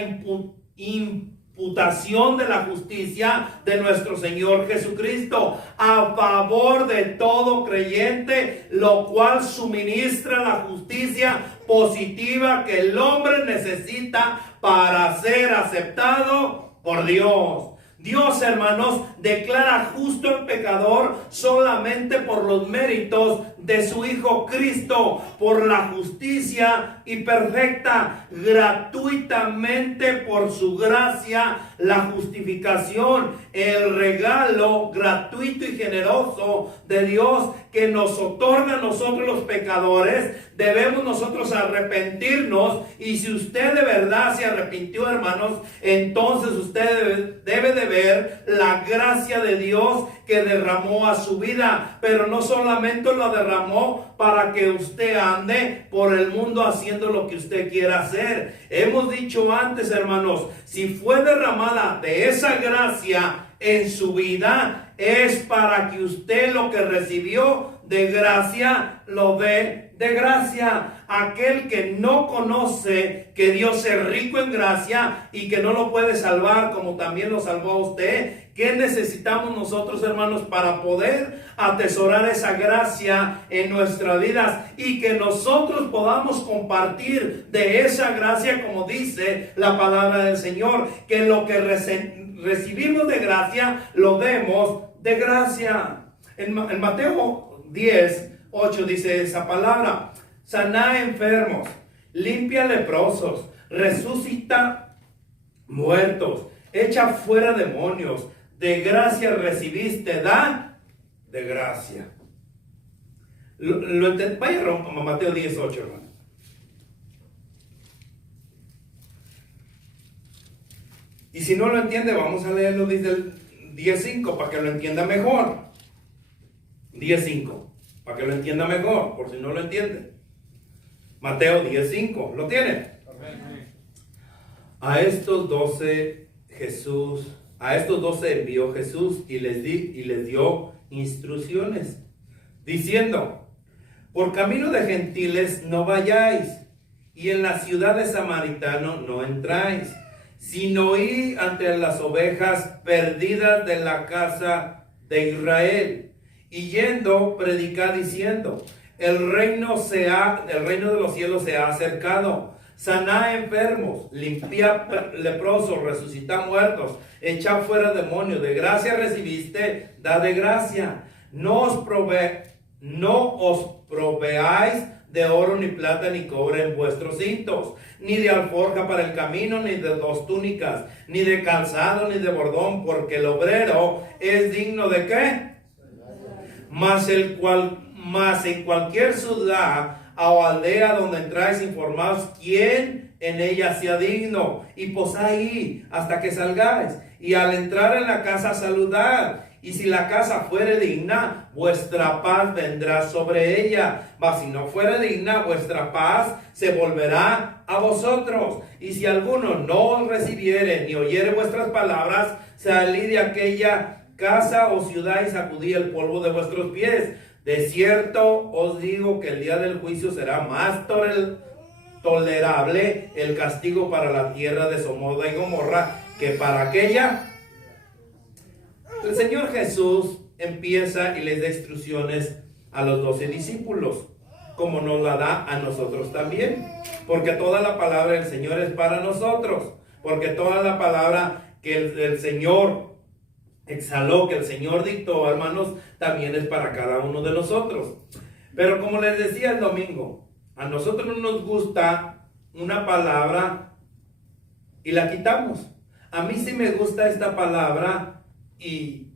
imputación de la justicia de nuestro Señor Jesucristo a favor de todo creyente, lo cual suministra la justicia positiva que el hombre necesita para ser aceptado por Dios. Dios, hermanos, declara justo al pecador solamente por los méritos de su Hijo Cristo, por la justicia y perfecta, gratuitamente por su gracia, la justificación, el regalo gratuito y generoso de Dios que nos otorga a nosotros los pecadores. Debemos nosotros arrepentirnos, y si usted de verdad se arrepintió, hermanos, entonces usted debe de ver la gracia de Dios que derramó a su vida, pero no solamente lo derramó para que usted ande por el mundo haciendo lo que usted quiera hacer. Hemos dicho antes, hermanos, si fue derramada de esa gracia en su vida, es para que usted lo que recibió de gracia lo dé de gracia. Aquel que no conoce que Dios es rico en gracia y que no lo puede salvar como también lo salvó a usted, ¿qué necesitamos nosotros, hermanos, para poder atesorar esa gracia en nuestras vidas y que nosotros podamos compartir de esa gracia, como dice la palabra del Señor, que lo que recibimos de gracia lo demos de gracia? En Mateo 10:8 dice esa palabra: sana enfermos, limpia leprosos, resucita muertos, echa fuera demonios. De gracia recibiste, da de gracia. Vaya a Mateo 10:8, hermano. Y si no lo entiende, vamos a leerlo desde el 10:5 para que lo entienda mejor. 10:5, para que lo entienda mejor, por si no lo entiende. Mateo 10:5, ¿lo tiene? A estos 12 envió Jesús y les dio instrucciones, diciendo: por camino de gentiles no vayáis, y en la ciudad de Samaritano no entráis, sino id ante las ovejas perdidas de la casa de Israel. Y yendo, predicad diciendo: el reino de los cielos se ha acercado. Sanad enfermos, limpiad leprosos, resucitad muertos, echad fuera demonios. De gracia recibiste, da de gracia. No os proveáis de oro, ni plata, ni cobre en vuestros cintos, ni de alforja para el camino, ni de 2 túnicas, ni de calzado, ni de bordón, porque el obrero es digno de ¿qué? Mas en cualquier ciudad o aldea donde entráis, informaos quién en ella sea digno, y posad ahí hasta que salgáis. Y al entrar en la casa, saludad. Y si la casa fuere digna, vuestra paz vendrá sobre ella. Mas si no fuere digna, vuestra paz se volverá a vosotros. Y si alguno no os recibiere ni oyere vuestras palabras, salid de aquella casa o ciudad y sacudid el polvo de vuestros pies. De cierto os digo que el día del juicio será más tolerable el castigo para la tierra de Sodoma y Gomorra que para aquella. El Señor Jesús empieza y les da instrucciones a los 12 discípulos, como nos la da a nosotros también, porque toda la palabra del Señor es para nosotros, porque toda la palabra que el Señor exhaló, que el Señor dictó, hermanos, también es para cada uno de nosotros. Pero como les decía el domingo, a nosotros no nos gusta una palabra y la quitamos. A mí sí me gusta esta palabra y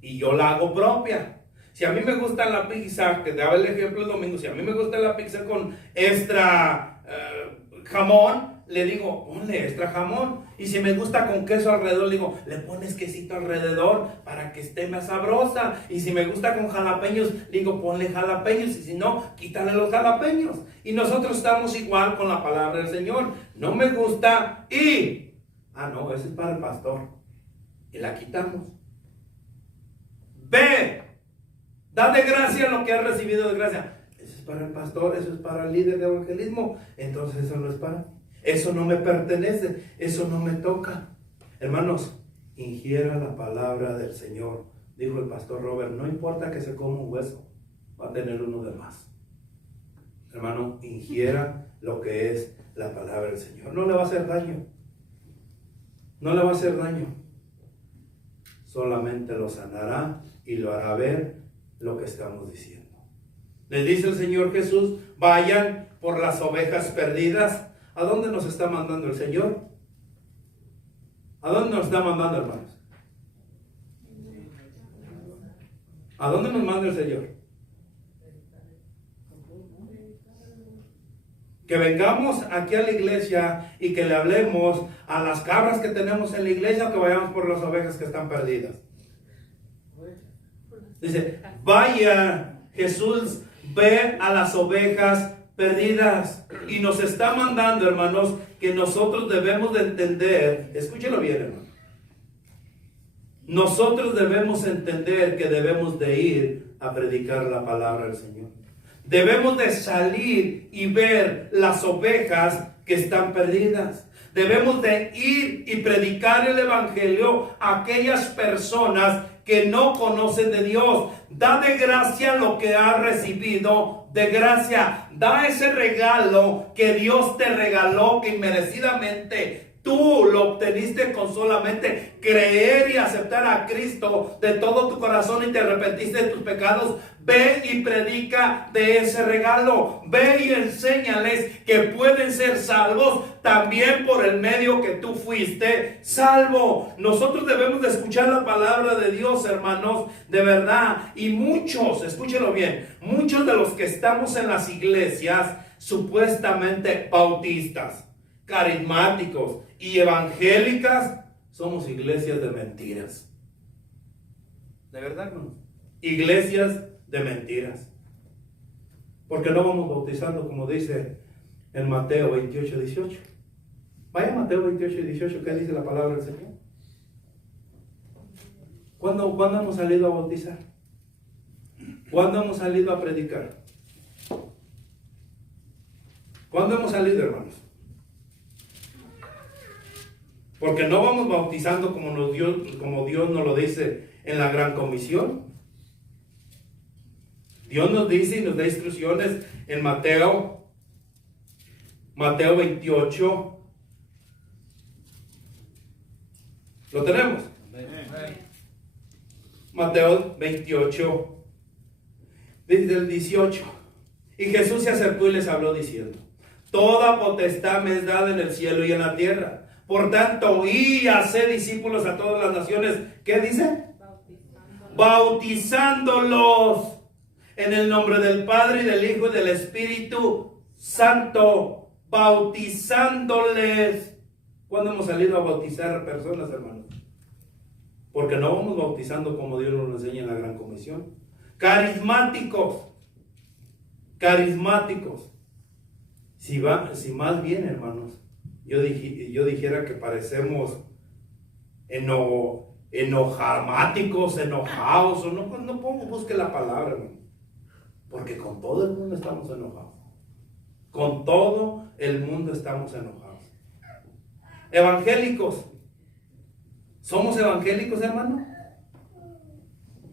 y yo la hago propia. Si a mí me gusta la pizza, que daba el ejemplo el domingo, si a mí me gusta la pizza con extra jamón, le digo, ponle extra jamón. Y si me gusta con queso alrededor, le digo, le pones quesito alrededor para que esté más sabrosa. Y si me gusta con jalapeños, le digo, ponle jalapeños. Y si no, quítale los jalapeños. Y nosotros estamos igual con la palabra del Señor. No me gusta y... no, ese es para el pastor. Y la quitamos. Ve, da de gracia lo que has recibido de gracia. Eso es para el pastor, eso es para el líder de evangelismo. Entonces eso no es para mí. Eso no me pertenece, eso no me toca. Hermanos, ingiera la palabra del Señor. Dijo el pastor Robert, no importa que se coma un hueso, va a tener uno de más. Hermano, ingiera lo que es la palabra del Señor. No le va a hacer daño. No le va a hacer daño. Solamente lo sanará y lo hará ver lo que estamos diciendo. Les dice el Señor Jesús, vayan por las ovejas perdidas. ¿A dónde nos está mandando el Señor? ¿A dónde nos está mandando, hermanos? ¿A dónde nos manda el Señor? Que vengamos aquí a la iglesia y que le hablemos a las cabras que tenemos en la iglesia, o que vayamos por las ovejas que están perdidas. Dice, vaya, Jesús ve a las ovejas perdidas. Y nos está mandando, hermanos, que nosotros debemos de entender, escúchelo bien, hermano. Nosotros debemos entender que debemos de ir a predicar la palabra del Señor. Debemos de salir y ver las ovejas que están perdidas. Debemos de ir y predicar el evangelio a aquellas personas que no conocen de Dios. Da de gracia lo que has recibido de gracia. Da ese regalo que Dios te regaló, que inmerecidamente tú lo obteniste con solamente creer y aceptar a Cristo de todo tu corazón y te arrepentiste de tus pecados. Ve y predica de ese regalo. Ve y enséñales que pueden ser salvos también por el medio que tú fuiste salvo. Nosotros debemos de escuchar la palabra de Dios, hermanos, de verdad. Y muchos, escúchenlo bien, muchos de los que estamos en las iglesias supuestamente bautistas, carismáticos y evangélicas, somos iglesias de mentiras. De verdad, ¿no? Iglesias de mentiras. Porque no vamos bautizando, como dice en Mateo 28, 18. Vaya Mateo 28 y 18, ¿qué dice la palabra del Señor? ¿Cuándo hemos salido a bautizar? ¿Cuándo hemos salido a predicar? ¿Cuándo hemos salido, hermanos? Porque no vamos bautizando como Dios nos lo dice en la Gran Comisión. Dios nos dice y nos da instrucciones en Mateo 28. ¿Lo tenemos? Mateo 28, desde el 18. Y Jesús se acercó y les habló diciendo: toda potestad me es dada en el cielo y en la tierra. Por tanto, id y haced discípulos a todas las naciones. ¿Qué dice? Bautizándolos en el nombre del Padre y del Hijo y del Espíritu Santo. Bautizándoles. ¿Cuándo hemos salido a bautizar a personas, hermanos? Porque no vamos bautizando como Dios nos enseña en la Gran Comisión. Carismáticos. Si más bien, hermanos, yo dijera que parecemos enojamáticos, enojados, o no busque la palabra, hermano. Porque con todo el mundo estamos enojados. Con todo el mundo estamos enojados. Evangélicos. ¿Somos evangélicos, hermano?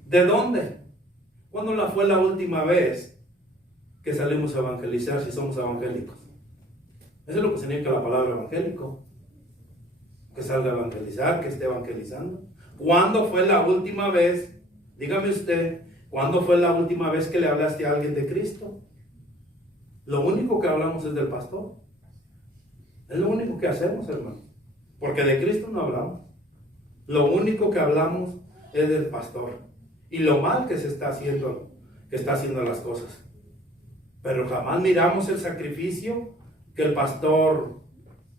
¿De dónde? ¿Cuándo fue la última vez que salimos a evangelizar si somos evangélicos? Eso es lo que significa la palabra evangélico. Que salga a evangelizar, que esté evangelizando. ¿Cuándo fue la última vez? Dígame usted, ¿cuándo fue la última vez que le hablaste a alguien de Cristo? Lo único que hablamos es del pastor. Es lo único que hacemos, hermano. Porque de Cristo no hablamos. Lo único que hablamos es del pastor. y lo mal que se está haciendo, que está haciendo las cosas. Pero jamás miramos el sacrificio que el pastor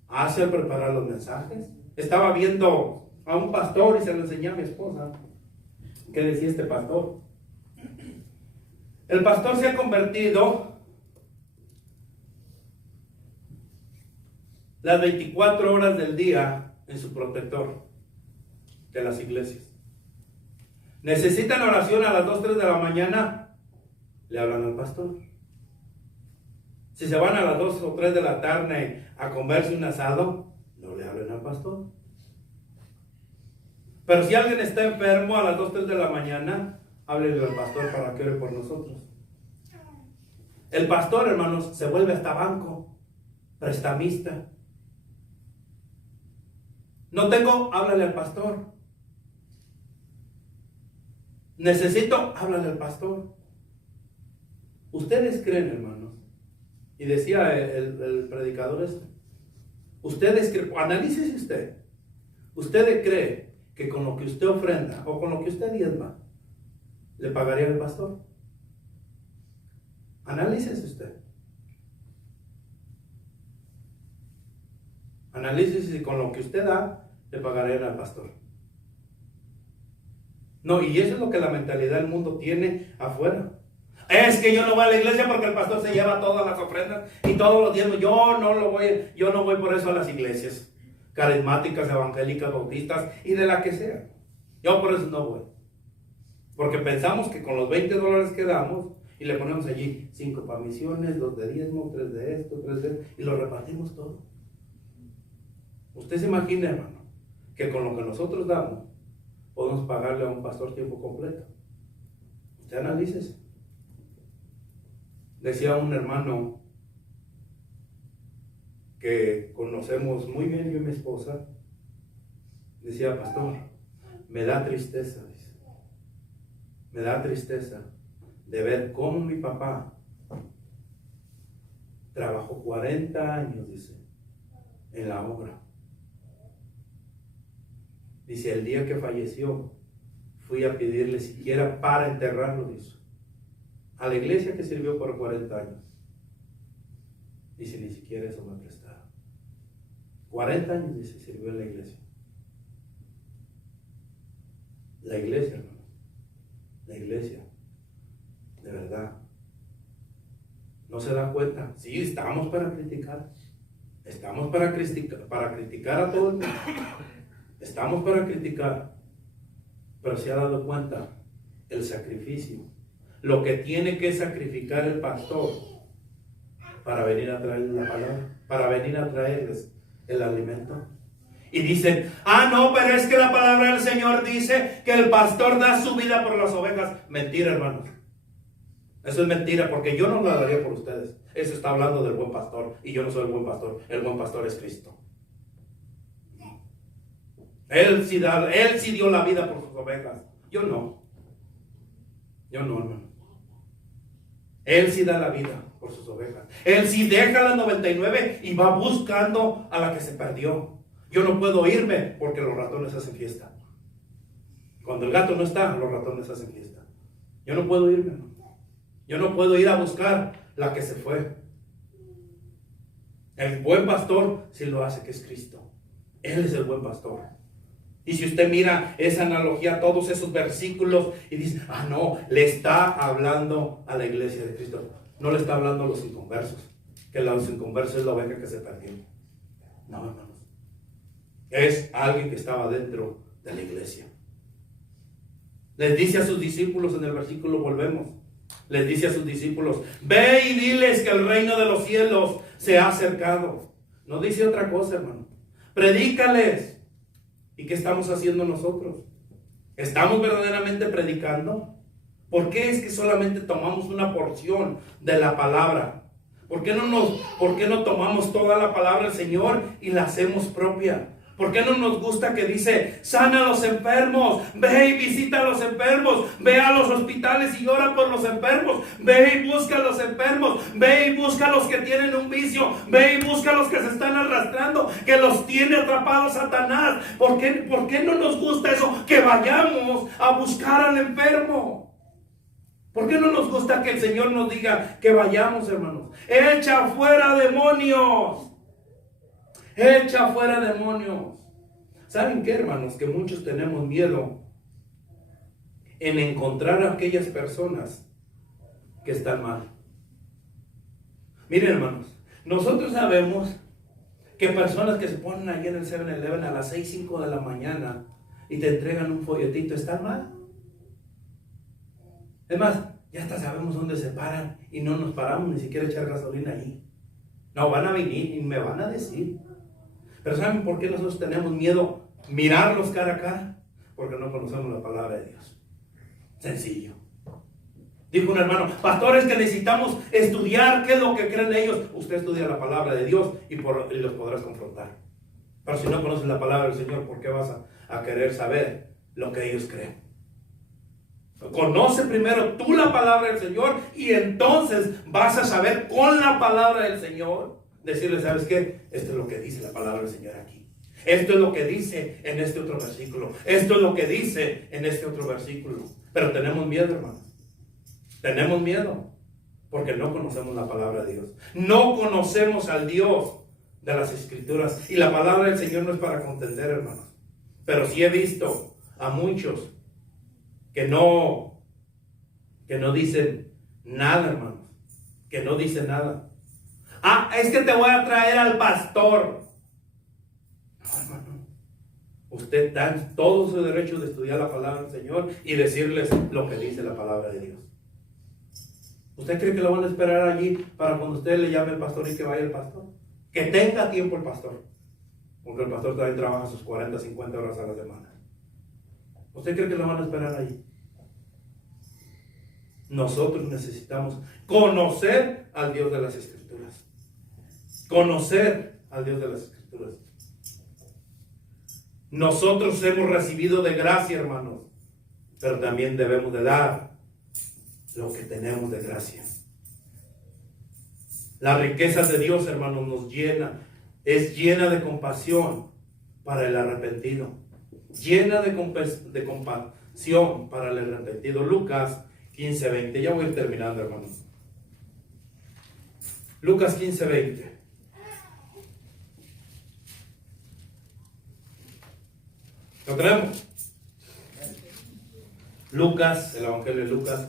hace al preparar los mensajes. Estaba viendo a un pastor y se lo enseñé a mi esposa. ¿Qué decía este pastor? El pastor se ha convertido las 24 horas del día en su protector de las iglesias. Necesitan oración a las 2, 3 de la mañana, le hablan al pastor. Si se van a las 2 o 3 de la tarde a comerse un asado, no le hablen al pastor. Pero si alguien está enfermo a las 2, 3 de la mañana, háblenle al pastor para que ore por nosotros. El pastor, hermanos, se vuelve hasta banco, prestamista. No tengo, háblale al pastor. Necesito, háblale al pastor. Ustedes creen, hermanos, y decía el predicador este, ustedes creen, analícese usted. ¿Usted cree que con lo que usted ofrenda o con lo que usted diezma le pagaría al pastor? Analícese usted. Analícese si con lo que usted da le pagarían al pastor. No, y eso es lo que la mentalidad del mundo tiene afuera. Es que yo no voy a la iglesia porque el pastor se lleva todas las ofrendas y todos los diezmos. Yo no voy por eso a las iglesias carismáticas, evangélicas, bautistas y de la que sea. Yo por eso no voy. Porque pensamos que con los $20 que damos y le ponemos allí 5 para misiones, 2 de diezmo, 3 de esto, 3 de esto, y lo repartimos todo. Usted se imagina, hermano, que con lo que nosotros damos podemos pagarle a un pastor tiempo completo. Usted analícese. Decía un hermano que conocemos muy bien, yo y mi esposa, decía, pastor, me da tristeza, dice, me da tristeza de ver cómo mi papá trabajó 40 años, dice, en la obra. Dice, el día que falleció, fui a pedirle siquiera para enterrarlo, dice, a la iglesia que sirvió por 40 años. Dice, ni siquiera eso me prestaron. 40 años, dice, sirvió en la iglesia. La iglesia, hermano. La iglesia. De verdad. ¿No se da cuenta? Sí, estamos para criticar. Estamos para criticar a todo el mundo. Estamos para criticar. Pero se ha dado cuenta el sacrificio. Lo que tiene que sacrificar el pastor para venir a traerles la palabra, para venir a traerles el alimento. Y dicen, no, pero es que la palabra del Señor dice que el pastor da su vida por las ovejas. Mentira, hermanos. Eso es mentira, porque yo no lo daría por ustedes. Eso está hablando del buen pastor, y yo no soy el buen pastor. El buen pastor es Cristo. Él sí dio la vida por sus ovejas. Yo no. Yo no, hermano. Él sí da la vida por sus ovejas. Él sí deja las 99 y va buscando a la que se perdió. Yo no puedo irme porque los ratones hacen fiesta. Cuando el gato no está, los ratones hacen fiesta. Yo no puedo irme, ¿no? Yo no puedo ir a buscar la que se fue. El buen pastor sí lo hace, que es Cristo. Él es el buen pastor. Y si usted mira esa analogía, todos esos versículos, y dice, no, le está hablando a la iglesia de Cristo. No le está hablando a los inconversos, que los inconversos es la oveja que se perdió. No, hermanos. Es alguien que estaba dentro de la iglesia. Les dice a sus discípulos, en el versículo volvemos, les dice a sus discípulos, ve y diles que el reino de los cielos se ha acercado. No dice otra cosa, hermano. Predícales. ¿Y qué estamos haciendo nosotros? ¿Estamos verdaderamente predicando? ¿Por qué es que solamente tomamos una porción de la palabra? ¿Por qué no tomamos toda la palabra del Señor y la hacemos propia? ¿Por qué no nos gusta que dice, sana a los enfermos, ve y visita a los enfermos, ve a los hospitales y ora por los enfermos, ve y busca a los enfermos, ve y busca a los que tienen un vicio, ve y busca a los que se están arrastrando, que los tiene atrapados Satanás? ¿Por qué no nos gusta eso? Que vayamos a buscar al enfermo. ¿Por qué no nos gusta que el Señor nos diga que vayamos, hermanos? Echa fuera demonios. Echa fuera demonios. ¿Saben qué, hermanos? Que muchos tenemos miedo en encontrar a aquellas personas que están mal. Miren, hermanos, nosotros sabemos que personas que se ponen ahí en el 7-Eleven a las 6, 5 de la mañana y te entregan un folletito, ¿están mal? Es más, ya hasta sabemos dónde se paran y no nos paramos ni siquiera a echar gasolina allí. No, van a venir y me van a decir. Pero ¿saben por qué nosotros tenemos miedo mirarlos cara a cara? Porque no conocemos la palabra de Dios. Sencillo. Dijo un hermano, pastores, que necesitamos estudiar qué es lo que creen ellos. Usted estudia la palabra de Dios y los podrás confrontar. Pero si no conoces la palabra del Señor, ¿por qué vas a querer saber lo que ellos creen? Conoce primero tú la palabra del Señor y entonces vas a saber con la palabra del Señor decirle, ¿sabes qué? Esto es lo que dice la palabra del Señor aquí. Esto es lo que dice en este otro versículo. Esto es lo que dice en este otro versículo. Pero tenemos miedo, hermanos. Tenemos miedo porque no conocemos la palabra de Dios. No conocemos al Dios de las Escrituras. Y la palabra del Señor no es para contender, hermanos. Pero sí he visto a muchos que no dicen nada, hermanos. Que no dicen nada. Ah, es que te voy a traer al pastor. No, hermano. Usted está en todo su derecho de estudiar la palabra del Señor y decirles lo que dice la palabra de Dios. ¿Usted cree que lo van a esperar allí para cuando usted le llame al pastor y que vaya el pastor? Que tenga tiempo el pastor. Porque el pastor también trabaja sus 40, 50 horas a la semana. ¿Usted cree que lo van a esperar allí? Nosotros necesitamos conocer al Dios de las Escrituras. Conocer al Dios de las Escrituras. Nosotros hemos recibido de gracia, hermanos, pero también debemos de dar lo que tenemos de gracia. Las riquezas de Dios, hermanos, nos llena. Es llena de compasión para el arrepentido. Llena de compasión para el arrepentido. Lucas 15:20. Ya voy a ir terminando, hermanos. Lucas 15:20. ¿Lo tenemos? Lucas, el Evangelio de Lucas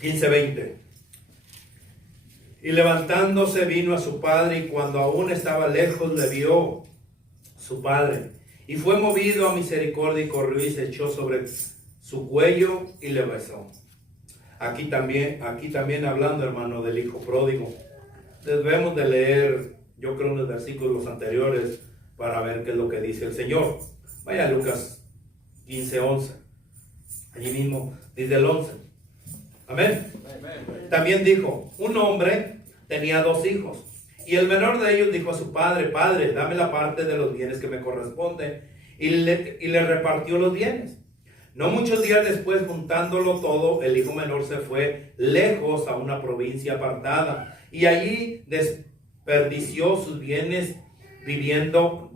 15:20. Y levantándose vino a su padre, y cuando aún estaba lejos le vio su padre, y fue movido a misericordia, y corrió y se echó sobre su cuello y le besó. Aquí también hablando, hermano, del hijo pródigo. Debemos de leer, yo creo, unos versículos anteriores para ver qué es lo que dice el Señor. Vaya a Lucas 15:11. Allí mismo dice el 11. Amén. También dijo, un hombre tenía 2 hijos, y el menor de ellos dijo a su padre, Padre, dame la parte de los bienes que me corresponde, y le repartió los bienes. No muchos días después, juntándolo todo, el hijo menor se fue lejos a una provincia apartada, y allí desperdició sus bienes viviendo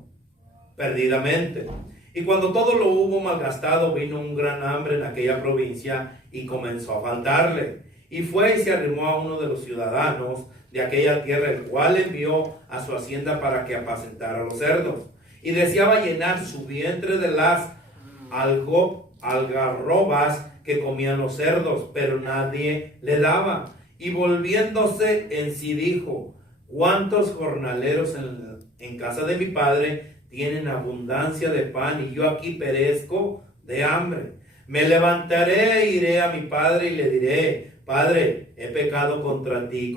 perdidamente. Y cuando todo lo hubo malgastado, vino un gran hambre en aquella provincia y comenzó a faltarle. Y fue y se arrimó a uno de los ciudadanos de aquella tierra, el cual envió a su hacienda para que apacentara los cerdos. Y deseaba llenar su vientre de las algarrobas que comían los cerdos, pero nadie le daba. Y volviéndose en sí dijo, ¿cuántos jornaleros en casa de mi padre tienen abundancia de pan, y yo aquí perezco de hambre? Me levantaré e iré a mi padre y le diré, Padre, he pecado contra ti,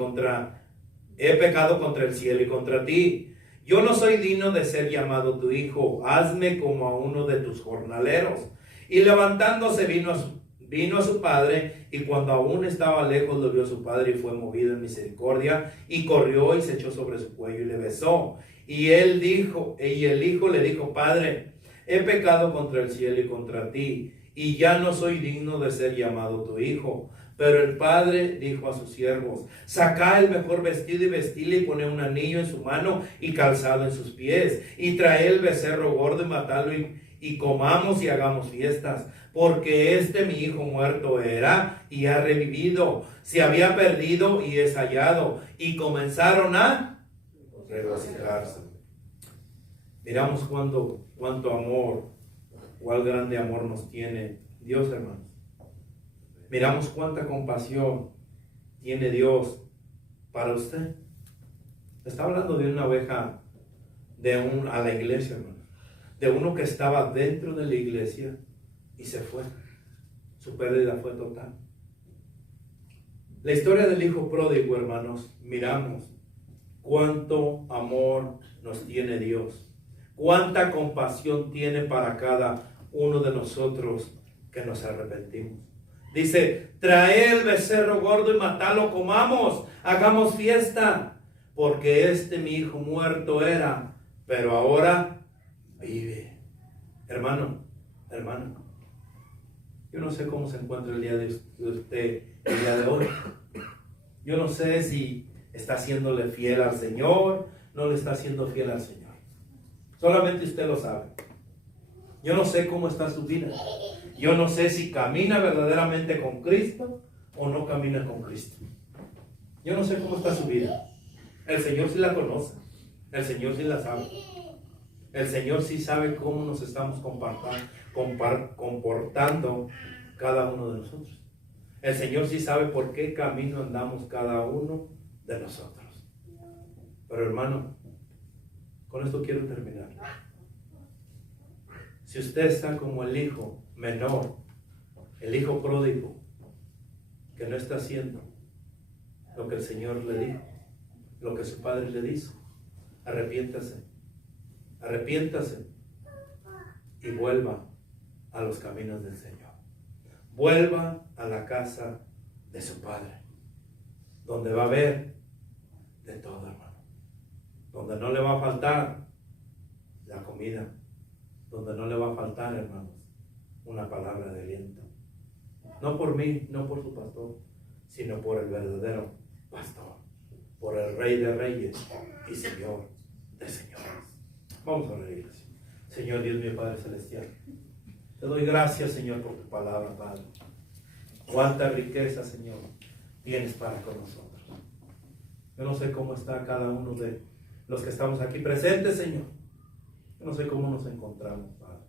he pecado contra el cielo y contra ti. Yo no soy digno de ser llamado tu hijo, hazme como a uno de tus jornaleros. Y levantándose vino vino a su padre, y cuando aún estaba lejos lo vio su padre, y fue movido en misericordia, y corrió y se echó sobre su cuello y le besó. Y el hijo le dijo: Padre, he pecado contra el cielo y contra ti, y ya no soy digno de ser llamado tu hijo. Pero el padre dijo a sus siervos: Sacad el mejor vestido y vestidle, y poned un anillo en su mano y calzado en sus pies, y traed el becerro gordo y matadlo, y comamos y hagamos fiestas, porque mi hijo muerto era y ha revivido, se había perdido y es hallado. Y comenzaron a regocijarse. Miramos cuánto amor, cuál grande amor nos tiene Dios, hermanos. Miramos cuánta compasión tiene Dios para usted. Está hablando de una oveja a la iglesia, hermano. De uno que estaba dentro de la iglesia y se fue. Su pérdida fue total. La historia del hijo pródigo, hermanos, miramos cuánto amor nos tiene Dios. Cuánta compasión tiene para cada uno de nosotros que nos arrepentimos. Dice: trae el becerro gordo y matalo, comamos, hagamos fiesta, porque mi hijo muerto era, pero ahora vive. Hermano, yo no sé cómo se encuentra el día de usted, el día de hoy. Yo no sé si está haciéndole fiel al Señor, no le está haciendo fiel al Señor. Solamente usted lo sabe. Yo no sé cómo está su vida. Yo no sé si camina verdaderamente con Cristo o no camina con Cristo. Yo no sé cómo está su vida. El Señor sí la conoce. El Señor sí la sabe. El Señor sí sabe cómo nos estamos comportando cada uno de nosotros. El Señor sí sabe por qué camino andamos cada uno de nosotros. Pero hermano, con esto quiero terminar. Si usted está como el hijo menor, el hijo pródigo, que no está haciendo lo que el Señor le dijo, lo que su padre le dijo, arrepiéntase y vuelva a los caminos del Señor. Vuelva a la casa de su padre, donde va a haber de todo, hermano, donde no le va a faltar la comida, donde no le va a faltar, hermanos, una palabra de aliento. No por mí, no por su pastor, sino por el verdadero pastor, por el Rey de Reyes y Señor de Señores. Vamos a orar, iglesia. Señor Dios mío, Padre Celestial, te doy gracias, Señor, por tu palabra, Padre. Cuánta riqueza, Señor, tienes para con nosotros. Yo no sé cómo está cada uno de los que estamos aquí presentes, Señor. Yo no sé cómo nos encontramos, Padre.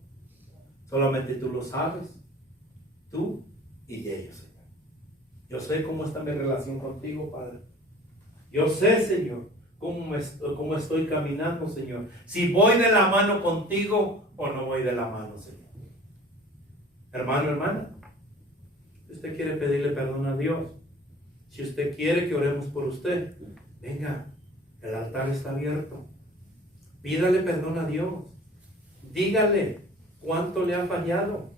Solamente tú lo sabes, tú y ellos, Señor. Yo sé cómo está mi relación contigo, Padre. Yo sé, Señor, cómo estoy caminando, Señor. Si voy de la mano contigo o no voy de la mano, Señor. Hermano, hermana, si usted quiere pedirle perdón a Dios, si usted quiere que oremos por usted, venga, el altar está abierto. Pídale perdón a Dios. Dígale cuánto le ha fallado.